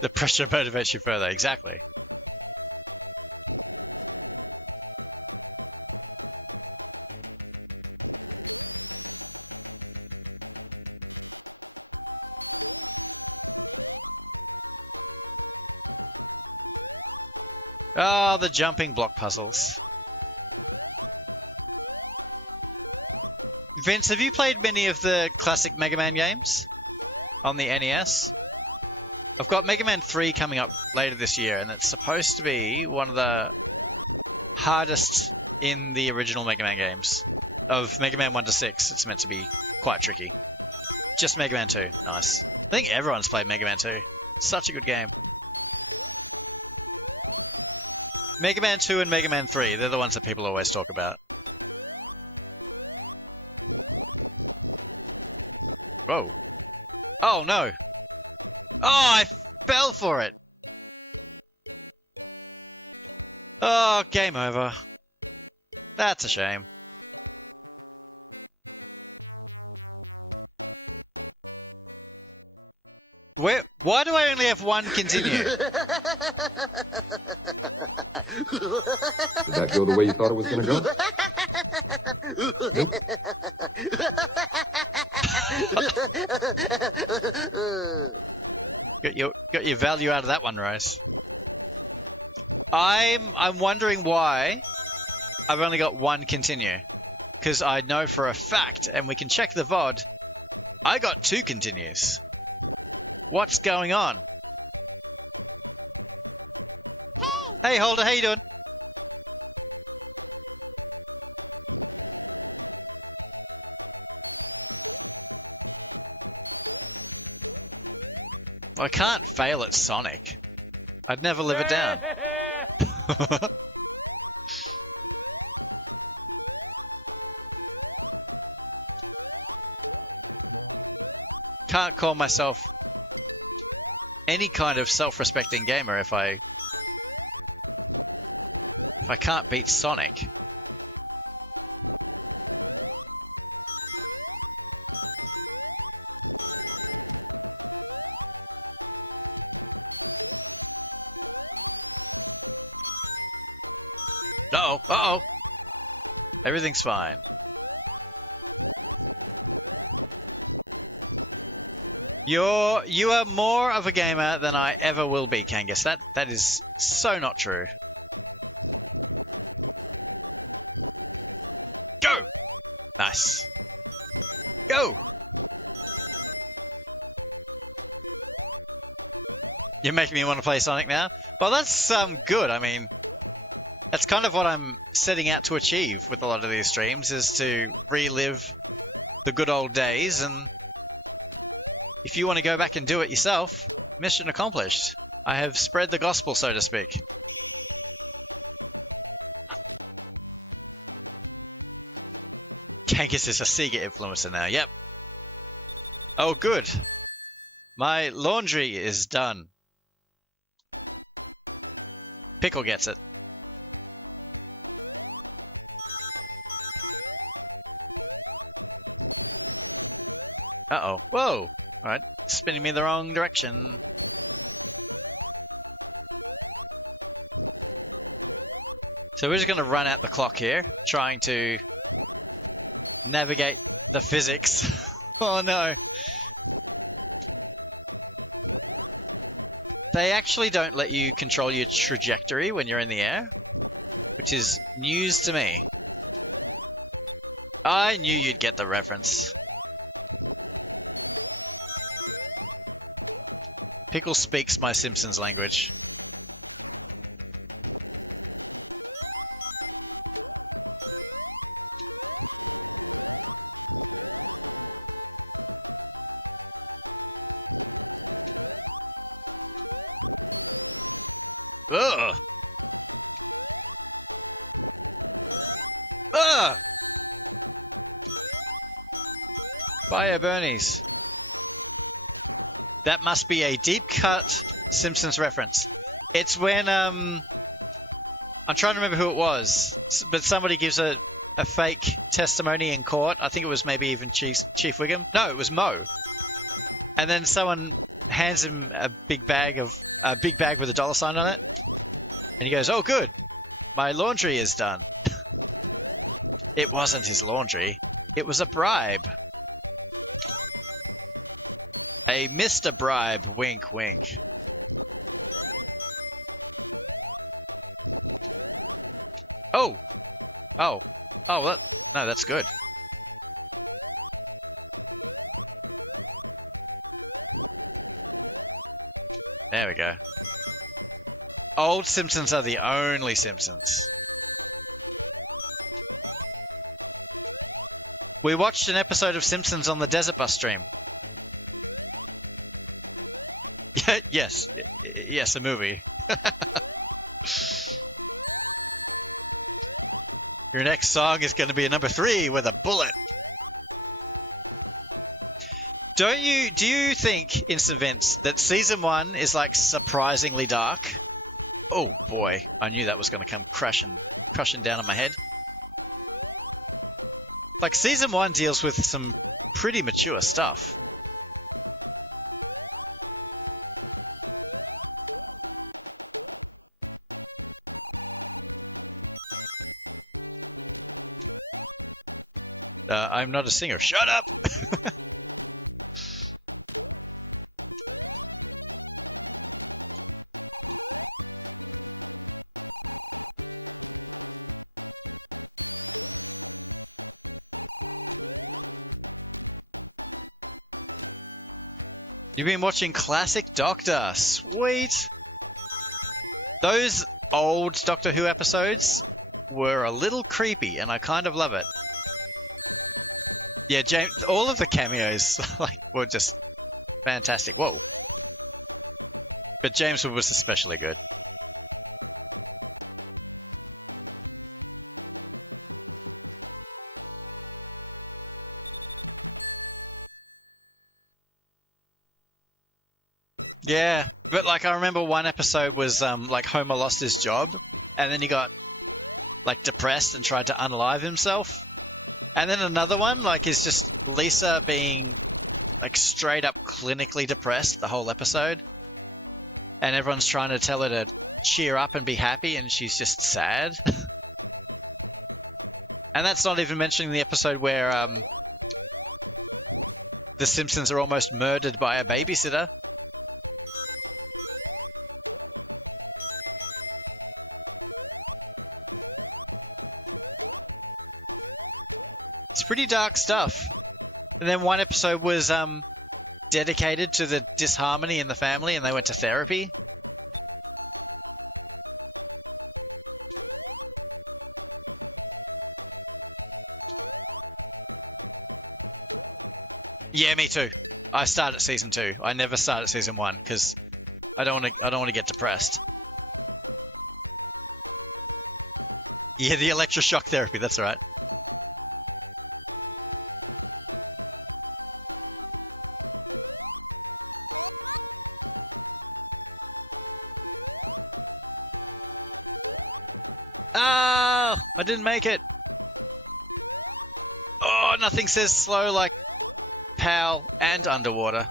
The pressure motivates you further, exactly. Oh, the jumping block puzzles. Vince, have you played many of the classic Mega Man games on the NES? I've got Mega Man 3 coming up later this year, and it's supposed to be one of the hardest in the original Mega Man games. Of Mega Man 1 to 6, it's meant to be quite tricky. Just Mega Man 2, nice. I think everyone's played Mega Man 2. Such a good game. Mega Man 2 and Mega Man 3, they're the ones that people always talk about. Whoa. Oh no! Oh, I fell for it! Oh, game over. That's a shame. Why do I only have one continue? Did that go the way you thought it was gonna go? Got your value out of that one, Rose. I'm wondering why I've only got one continue. Because I know for a fact, and we can check the VOD, I got 2 continues. What's going on? Hey Holder, how you doing? I can't fail at Sonic. I'd never live it down. Can't call myself any kind of self-respecting gamer if I can't beat Sonic. Uh-oh. Everything's fine. You are more of a gamer than I ever will be, Kangas. That is so not true. Go! Nice. Go! You're making me want to play Sonic now? Well, that's good. I mean, that's kind of what I'm setting out to achieve with a lot of these streams, is to relive the good old days, and if you want to go back and do it yourself, mission accomplished. I have spread the gospel, so to speak. Kangas is a Sega influencer now, yep. Oh, good. My laundry is done. Pickle gets it. Uh-oh. Whoa! Alright, spinning me in the wrong direction. So we're just gonna run out the clock here, trying to navigate the physics. Oh no! They actually don't let you control your trajectory when you're in the air, which is news to me. I knew you'd get the reference. Pickle speaks my Simpsons language. Ugh. Ugh. Fire Bernies. That must be a deep cut Simpsons reference. It's when I'm trying to remember who it was, but somebody gives a fake testimony in court. I think it was maybe even Chief Wiggum. No, it was Mo. And then someone hands him a big bag with a $sign on it, and he goes, "Oh, good, my laundry is done." It wasn't his laundry. It was a bribe. A Mr. Bribe, wink, wink. Oh! Oh. Oh, well, no, that's good. There we go. Old Simpsons are the only Simpsons. We watched an episode of Simpsons on the Desert Bus stream. Yes, a movie. Your next song is going to be a number 3 with a bullet. Do you think, Instant Vince, that season 1 is like surprisingly dark? Oh boy, I knew that was going to come crushing down on my head. Like season 1 deals with some pretty mature stuff. I'm not a singer. Shut up! You've been watching Classic Doctor. Sweet! Those old Doctor Who episodes were a little creepy, and I kind of love it. Yeah, James, all of the cameos like were just fantastic. Whoa. But James was especially good. Yeah, but like I remember one episode was like Homer lost his job and then he got like depressed and tried to unalive himself. And then another one, like, is just Lisa being, like, straight up clinically depressed the whole episode. And everyone's trying to tell her to cheer up and be happy, and she's just sad. And that's not even mentioning the episode where the Simpsons are almost murdered by a babysitter. Pretty dark stuff. And then one episode was dedicated to the disharmony in the family and they went to therapy. Yeah, me too. I started season 2. I never started season 1 because I don't want to get depressed. Yeah, the electroshock therapy, that's right. I didn't make it. Oh, nothing says slow like PAL and underwater.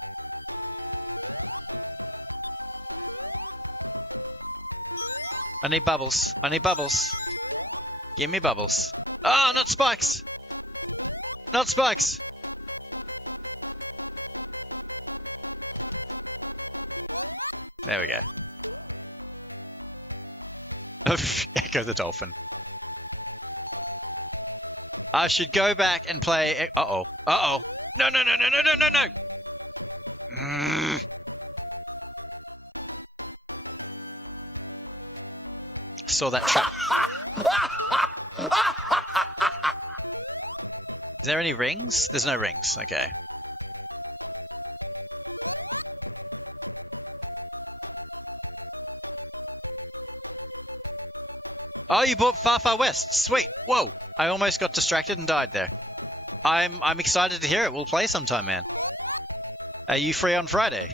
I need bubbles. I need bubbles. Give me bubbles. Oh, not spikes. Not spikes. There we go. Echo the dolphin. I should go back and play. Uh-oh. Uh-oh. No, no, no, no, no, no, no, no. Saw that trap. Is there any rings? There's no rings. Okay. Oh, you bought Far Far West. Sweet. Whoa. I almost got distracted and died there. I'm excited to hear it. We'll play sometime, man. Are you free on Friday?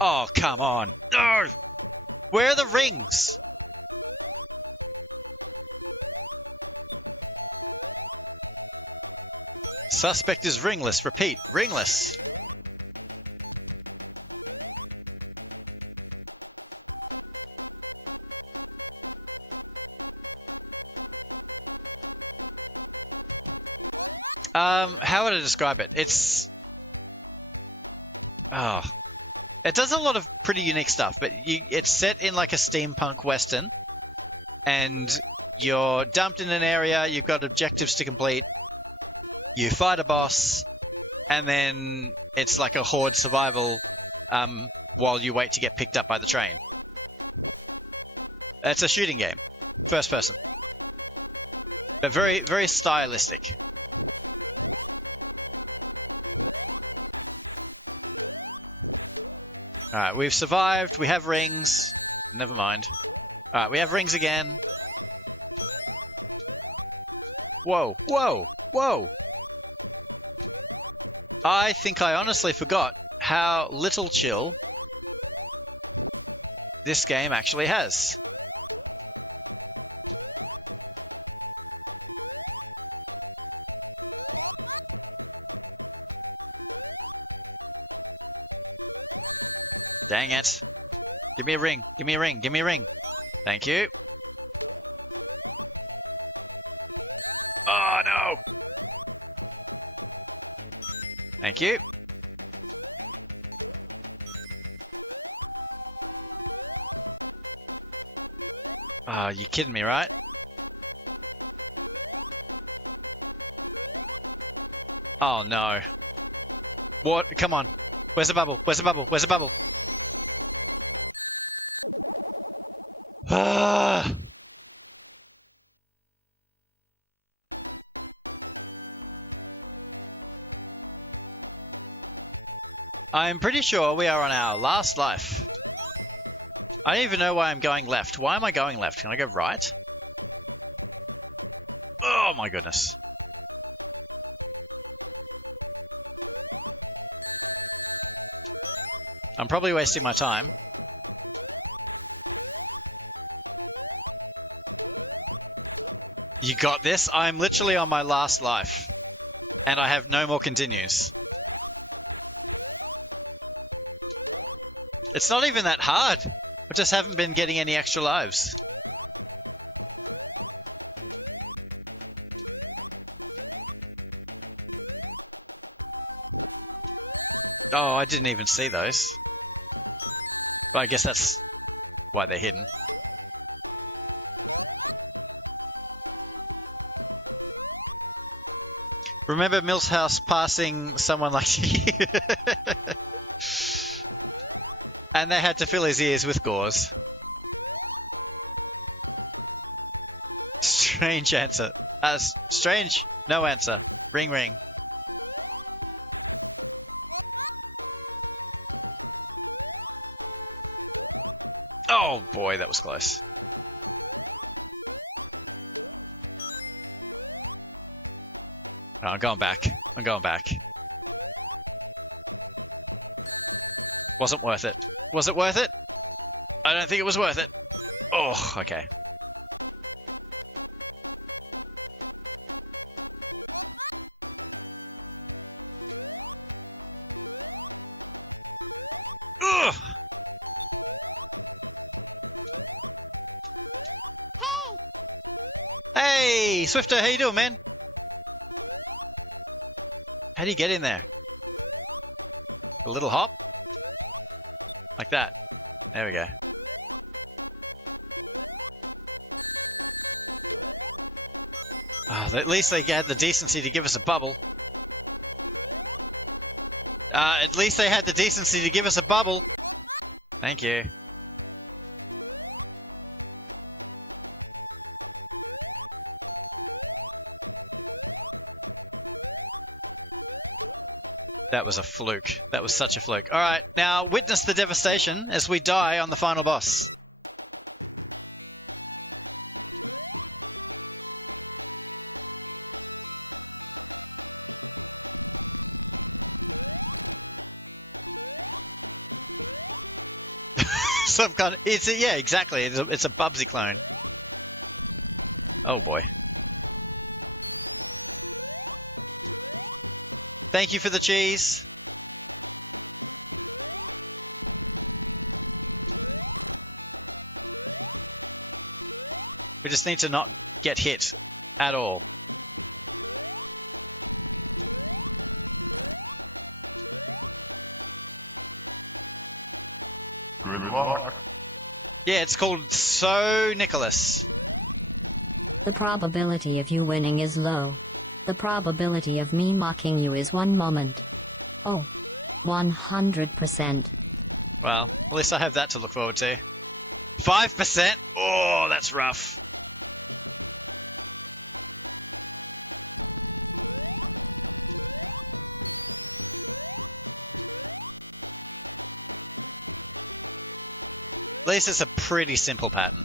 Oh, come on. No! Where are the rings? Suspect is ringless. Repeat, ringless. How would I describe it? It's... Oh. It does a lot of pretty unique stuff, but it's set in like a steampunk western, and you're dumped in an area, you've got objectives to complete, you fight a boss, and then it's like a horde survival while you wait to get picked up by the train. It's a shooting game, first person, but very, very stylistic. Alright, we've survived, we have rings. Never mind. Alright, we have rings again. Whoa, whoa, whoa! I think I honestly forgot how little chill this game actually has. Dang it. Give me a ring, give me a ring, give me a ring. Thank you. Oh no! Thank you. Oh, you kidding me, right? Oh no. What? Come on. Where's the bubble? Where's the bubble? Where's the bubble? Ah. I'm pretty sure we are on our last life. I don't even know why I'm going left. Why am I going left? Can I go right? Oh my goodness. I'm probably wasting my time. You got this? I'm literally on my last life. And I have no more continues. It's not even that hard. I just haven't been getting any extra lives. Oh, I didn't even see those. But I guess that's why they're hidden. Remember Millhouse passing someone like you? And they had to fill his ears with gauze. Strange answer. Strange, no answer. Ring ring. Oh boy, that was close. Oh, I'm going back. I'm going back. Wasn't worth it. Was it worth it? I don't think it was worth it. Oh, okay. Ugh. Hey, Swifter, how you doing, man? How do you get in there? A little hop? Like that. There we go. Oh, at least they had the decency to give us a bubble. At least they had the decency to give us a bubble. Thank you. That was a fluke. That was such a fluke. Alright, now witness the devastation as we die on the final boss. Some kind of... yeah, exactly. It's a Bubsy clone. Oh boy. Thank you for the cheese. We just need to not get hit at all. Good luck. Yeah, it's called So Nicholas. The probability of you winning is low. The probability of me mocking you is 1 moment. Oh, 100%. Well, at least I have that to look forward to. 5%? Oh, that's rough. At least it's a pretty simple pattern.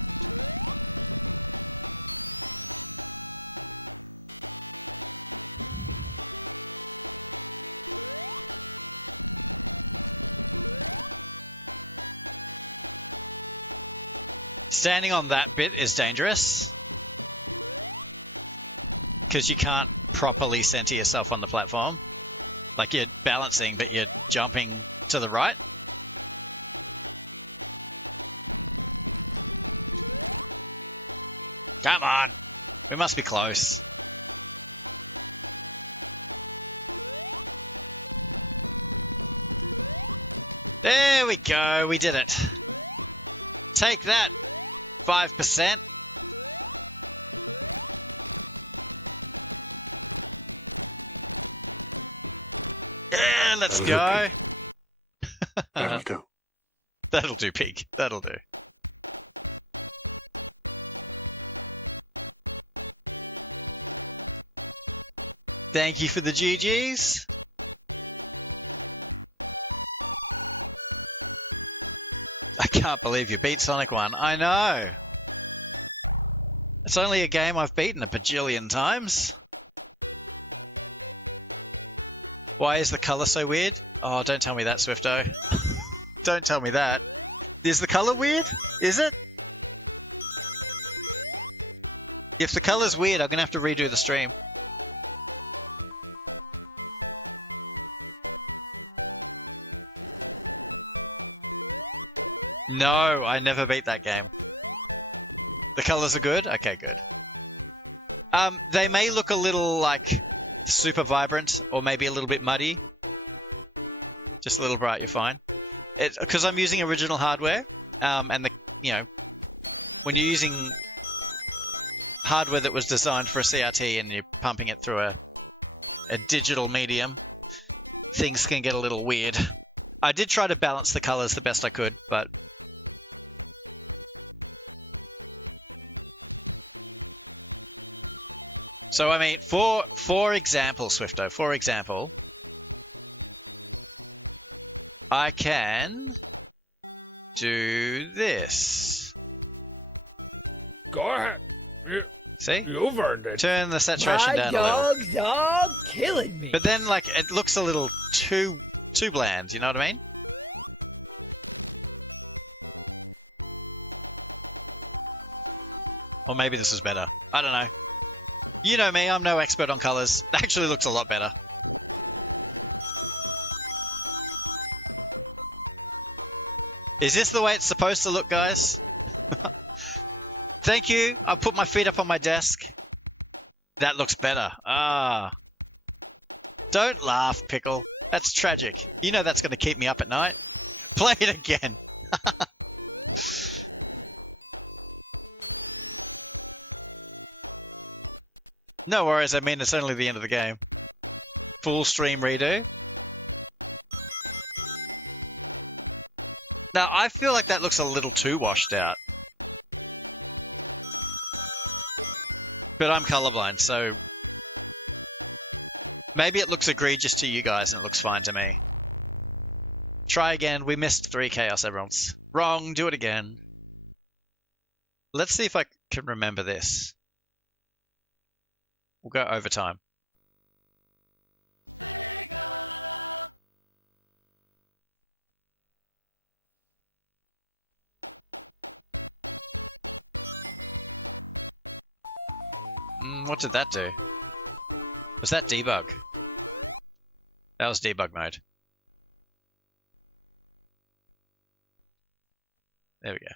Standing on that bit is dangerous. Because you can't properly center yourself on the platform. Like you're balancing, but you're jumping to the right. Come on! We must be close. There we go, we did it. Take that, 5%. Yeah, let's go. That'll do. That'll do, Pig. That'll do. Thank you for the GGs. I can't believe you beat Sonic 1. I know. It's only a game I've beaten a bajillion times. Why is the color so weird? Oh, don't tell me that, Swifto. Don't tell me that. Is the color weird? Is it? If the color's weird, I'm gonna have to redo the stream. No, I never beat that game. The colors are good? Okay, good. They may look a little, like, super vibrant, or maybe a little bit muddy. Just a little bright, you're fine. Because I'm using original hardware, and when you're using hardware that was designed for a CRT and you're pumping it through a digital medium, things can get a little weird. I did try to balance the colors the best I could, but... So, I mean, for example, Swifto, for example, I can do this. Go ahead. See? You've earned it. Turn the saturation down a little. Dog killing me. But then, like, it looks a little too bland, you know what I mean? Or maybe this is better. I don't know. You know me, I'm no expert on colors. It actually looks a lot better. Is this the way it's supposed to look, guys? Thank you. I put my feet up on my desk. That looks better. Ah. Don't laugh, Pickle. That's tragic. You know that's going to keep me up at night. Play it again. No worries, I mean it's only the end of the game. Full stream redo. Now, I feel like that looks a little too washed out. But I'm colorblind, so... maybe it looks egregious to you guys and it looks fine to me. Try again, we missed 3 Chaos Emeralds. Wrong, do it again. Let's see if I can remember this. We'll go overtime. What did that do? Was that debug? That was debug mode. There we go.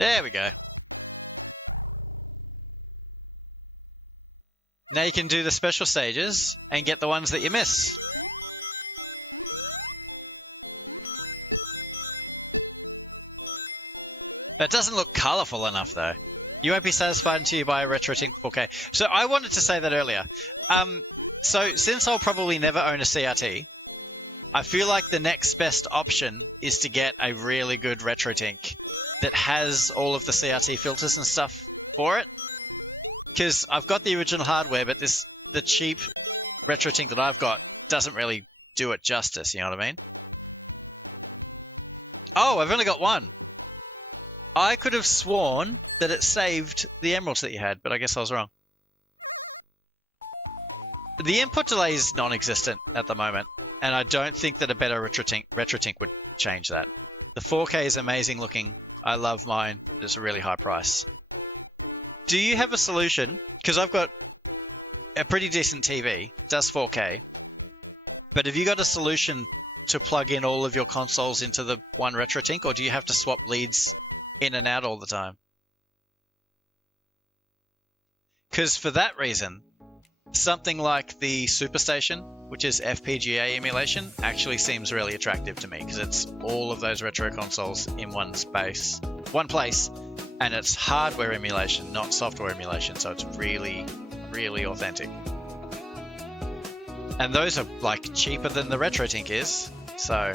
There we go. Now you can do the special stages and get the ones that you miss. That doesn't look colourful enough though. You won't be satisfied until you buy a retro tick. Okay, so I wanted to say that earlier. So since I'll probably never own a CRT, I feel like the next best option is to get a really good retro tink that has all of the CRT filters and stuff for it. Because I've got the original hardware, but the cheap retro tink that I've got doesn't really do it justice, you know what I mean? Oh, I've only got one. I could have sworn that it saved the emeralds that you had, but I guess I was wrong. The input delay is non-existent at the moment, and I don't think that a better RetroTink would change that. The 4K is amazing looking. I love mine. It's a really high price. Do you have a solution? Because I've got a pretty decent TV. It does 4K. But have you got a solution to plug in all of your consoles into the one RetroTink, or do you have to swap leads in and out all the time? Because for that reason, something like the Superstation, which is FPGA emulation, actually seems really attractive to me because it's all of those retro consoles in one place, and it's hardware emulation, not software emulation, so it's really, really authentic. And those are like cheaper than the RetroTink is, so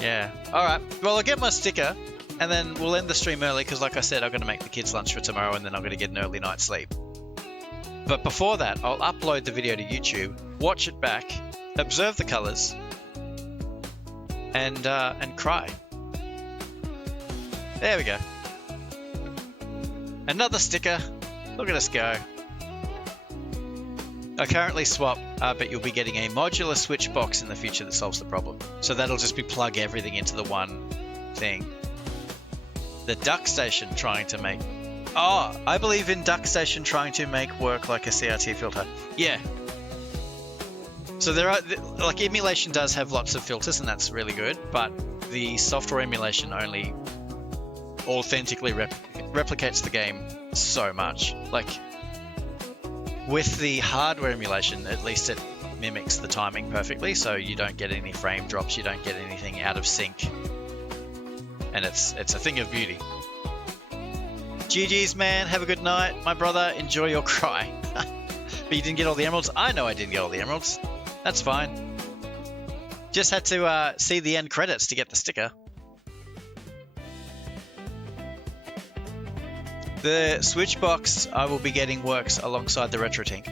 yeah. Alright, well I'll get my sticker and then we'll end the stream early because like I said, I'm going to make the kids lunch for tomorrow and then I'm going to get an early night's sleep. But before that, I'll upload the video to YouTube, watch it back, observe the colours, and cry. There we go. Another sticker. Look at us go. I currently swap, but you'll be getting a modular switch box in the future that solves the problem. So that'll just be plug everything into the one thing. The Duck Station trying to make... Oh, I believe in Duck Station trying to make work like a CRT filter. Yeah. So there are... Like, emulation does have lots of filters, and that's really good, but the software emulation only authentically replicates the game so much. Like... With the hardware emulation, at least it mimics the timing perfectly, so you don't get any frame drops, you don't get anything out of sync, and it's a thing of beauty. GG's, man. Have a good night, my brother. Enjoy your cry. But you didn't get all the emeralds? I know I didn't get all the emeralds. That's fine. Just had to see the end credits to get the sticker. The switch box I will be getting works alongside the RetroTink.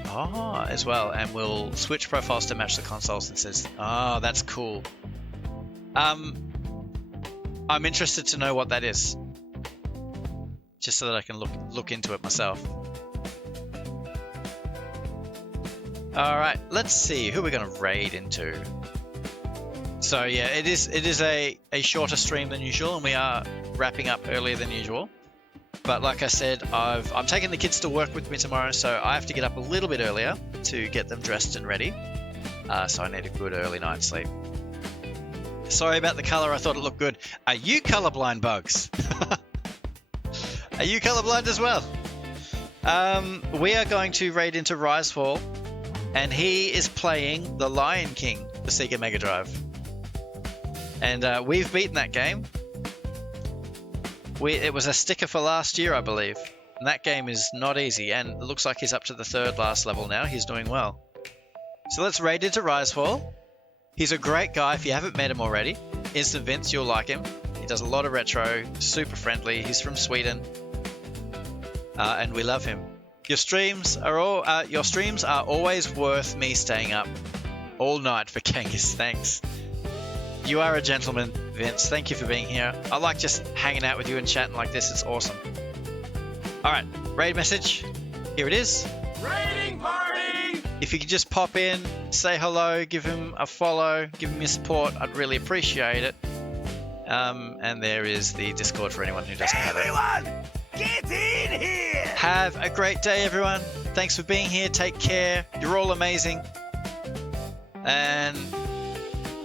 As well, and we'll switch profiles to match the consoles and says, that's cool. I'm interested to know what that is. Just so that I can look into it myself. Alright, let's see who we're gonna raid into. So yeah, it is a shorter stream than usual, and we are wrapping up earlier than usual. But like I said, I'm taking the kids to work with me tomorrow, so I have to get up a little bit earlier to get them dressed and ready. So I need a good early night's sleep. Sorry about the colour, I thought it looked good. Are you colourblind, Bugs? Are you colourblind as well? We are going to raid into Risefall, and he is playing The Lion King, the Sega Mega Drive. And we've beaten that game. It was a sticker for last year, I believe. And that game is not easy, and it looks like he's up to the 3rd last level now. He's doing well. So let's raid into Risefall. He's a great guy if you haven't met him already. Instant Vince, you'll like him. He does a lot of retro, super friendly. He's from Sweden. And we love him. Your streams are always worth me staying up all night for Kangas. Thanks. You are a gentleman, Vince. Thank you for being here. I like just hanging out with you and chatting like this. It's awesome. Alright, raid message. Here it is. Raiding party! If you could just pop in, say hello, give him a follow, give him your support, I'd really appreciate it. And there is the Discord for anyone who doesn't have it. Everyone, get in here! Have a great day, everyone. Thanks for being here. Take care. You're all amazing. And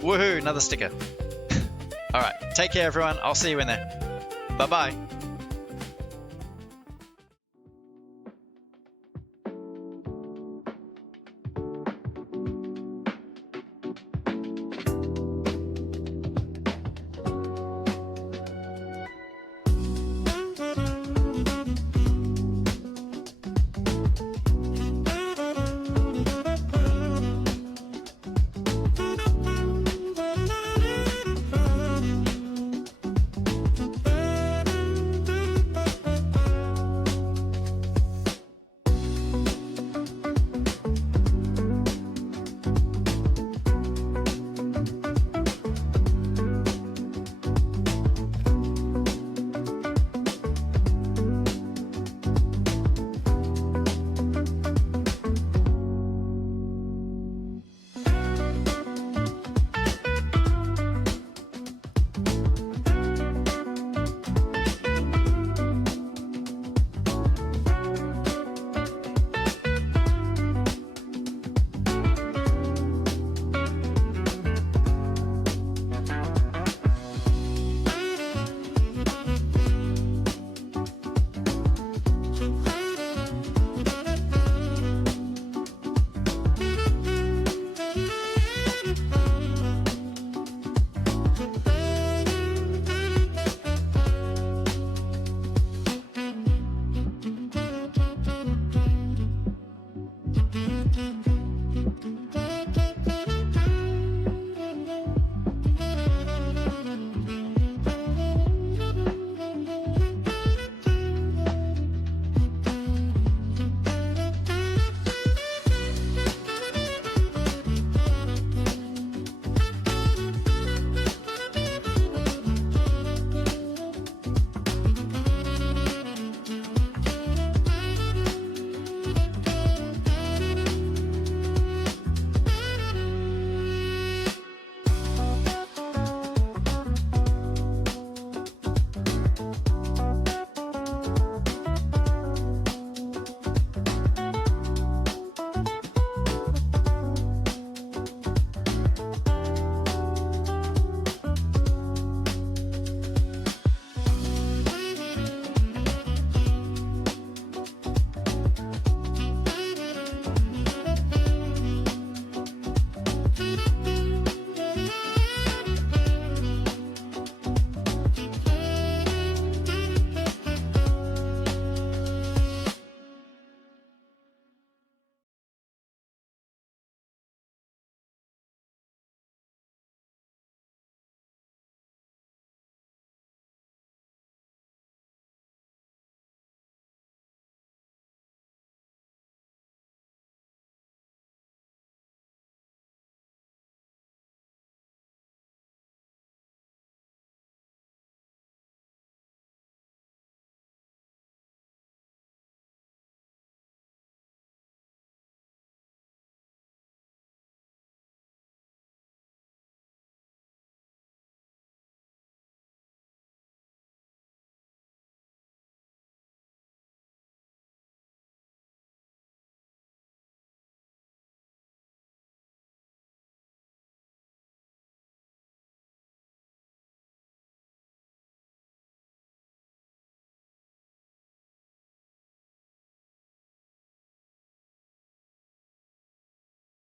woohoo, another sticker. All right, take care, everyone. I'll see you in there. Bye-bye.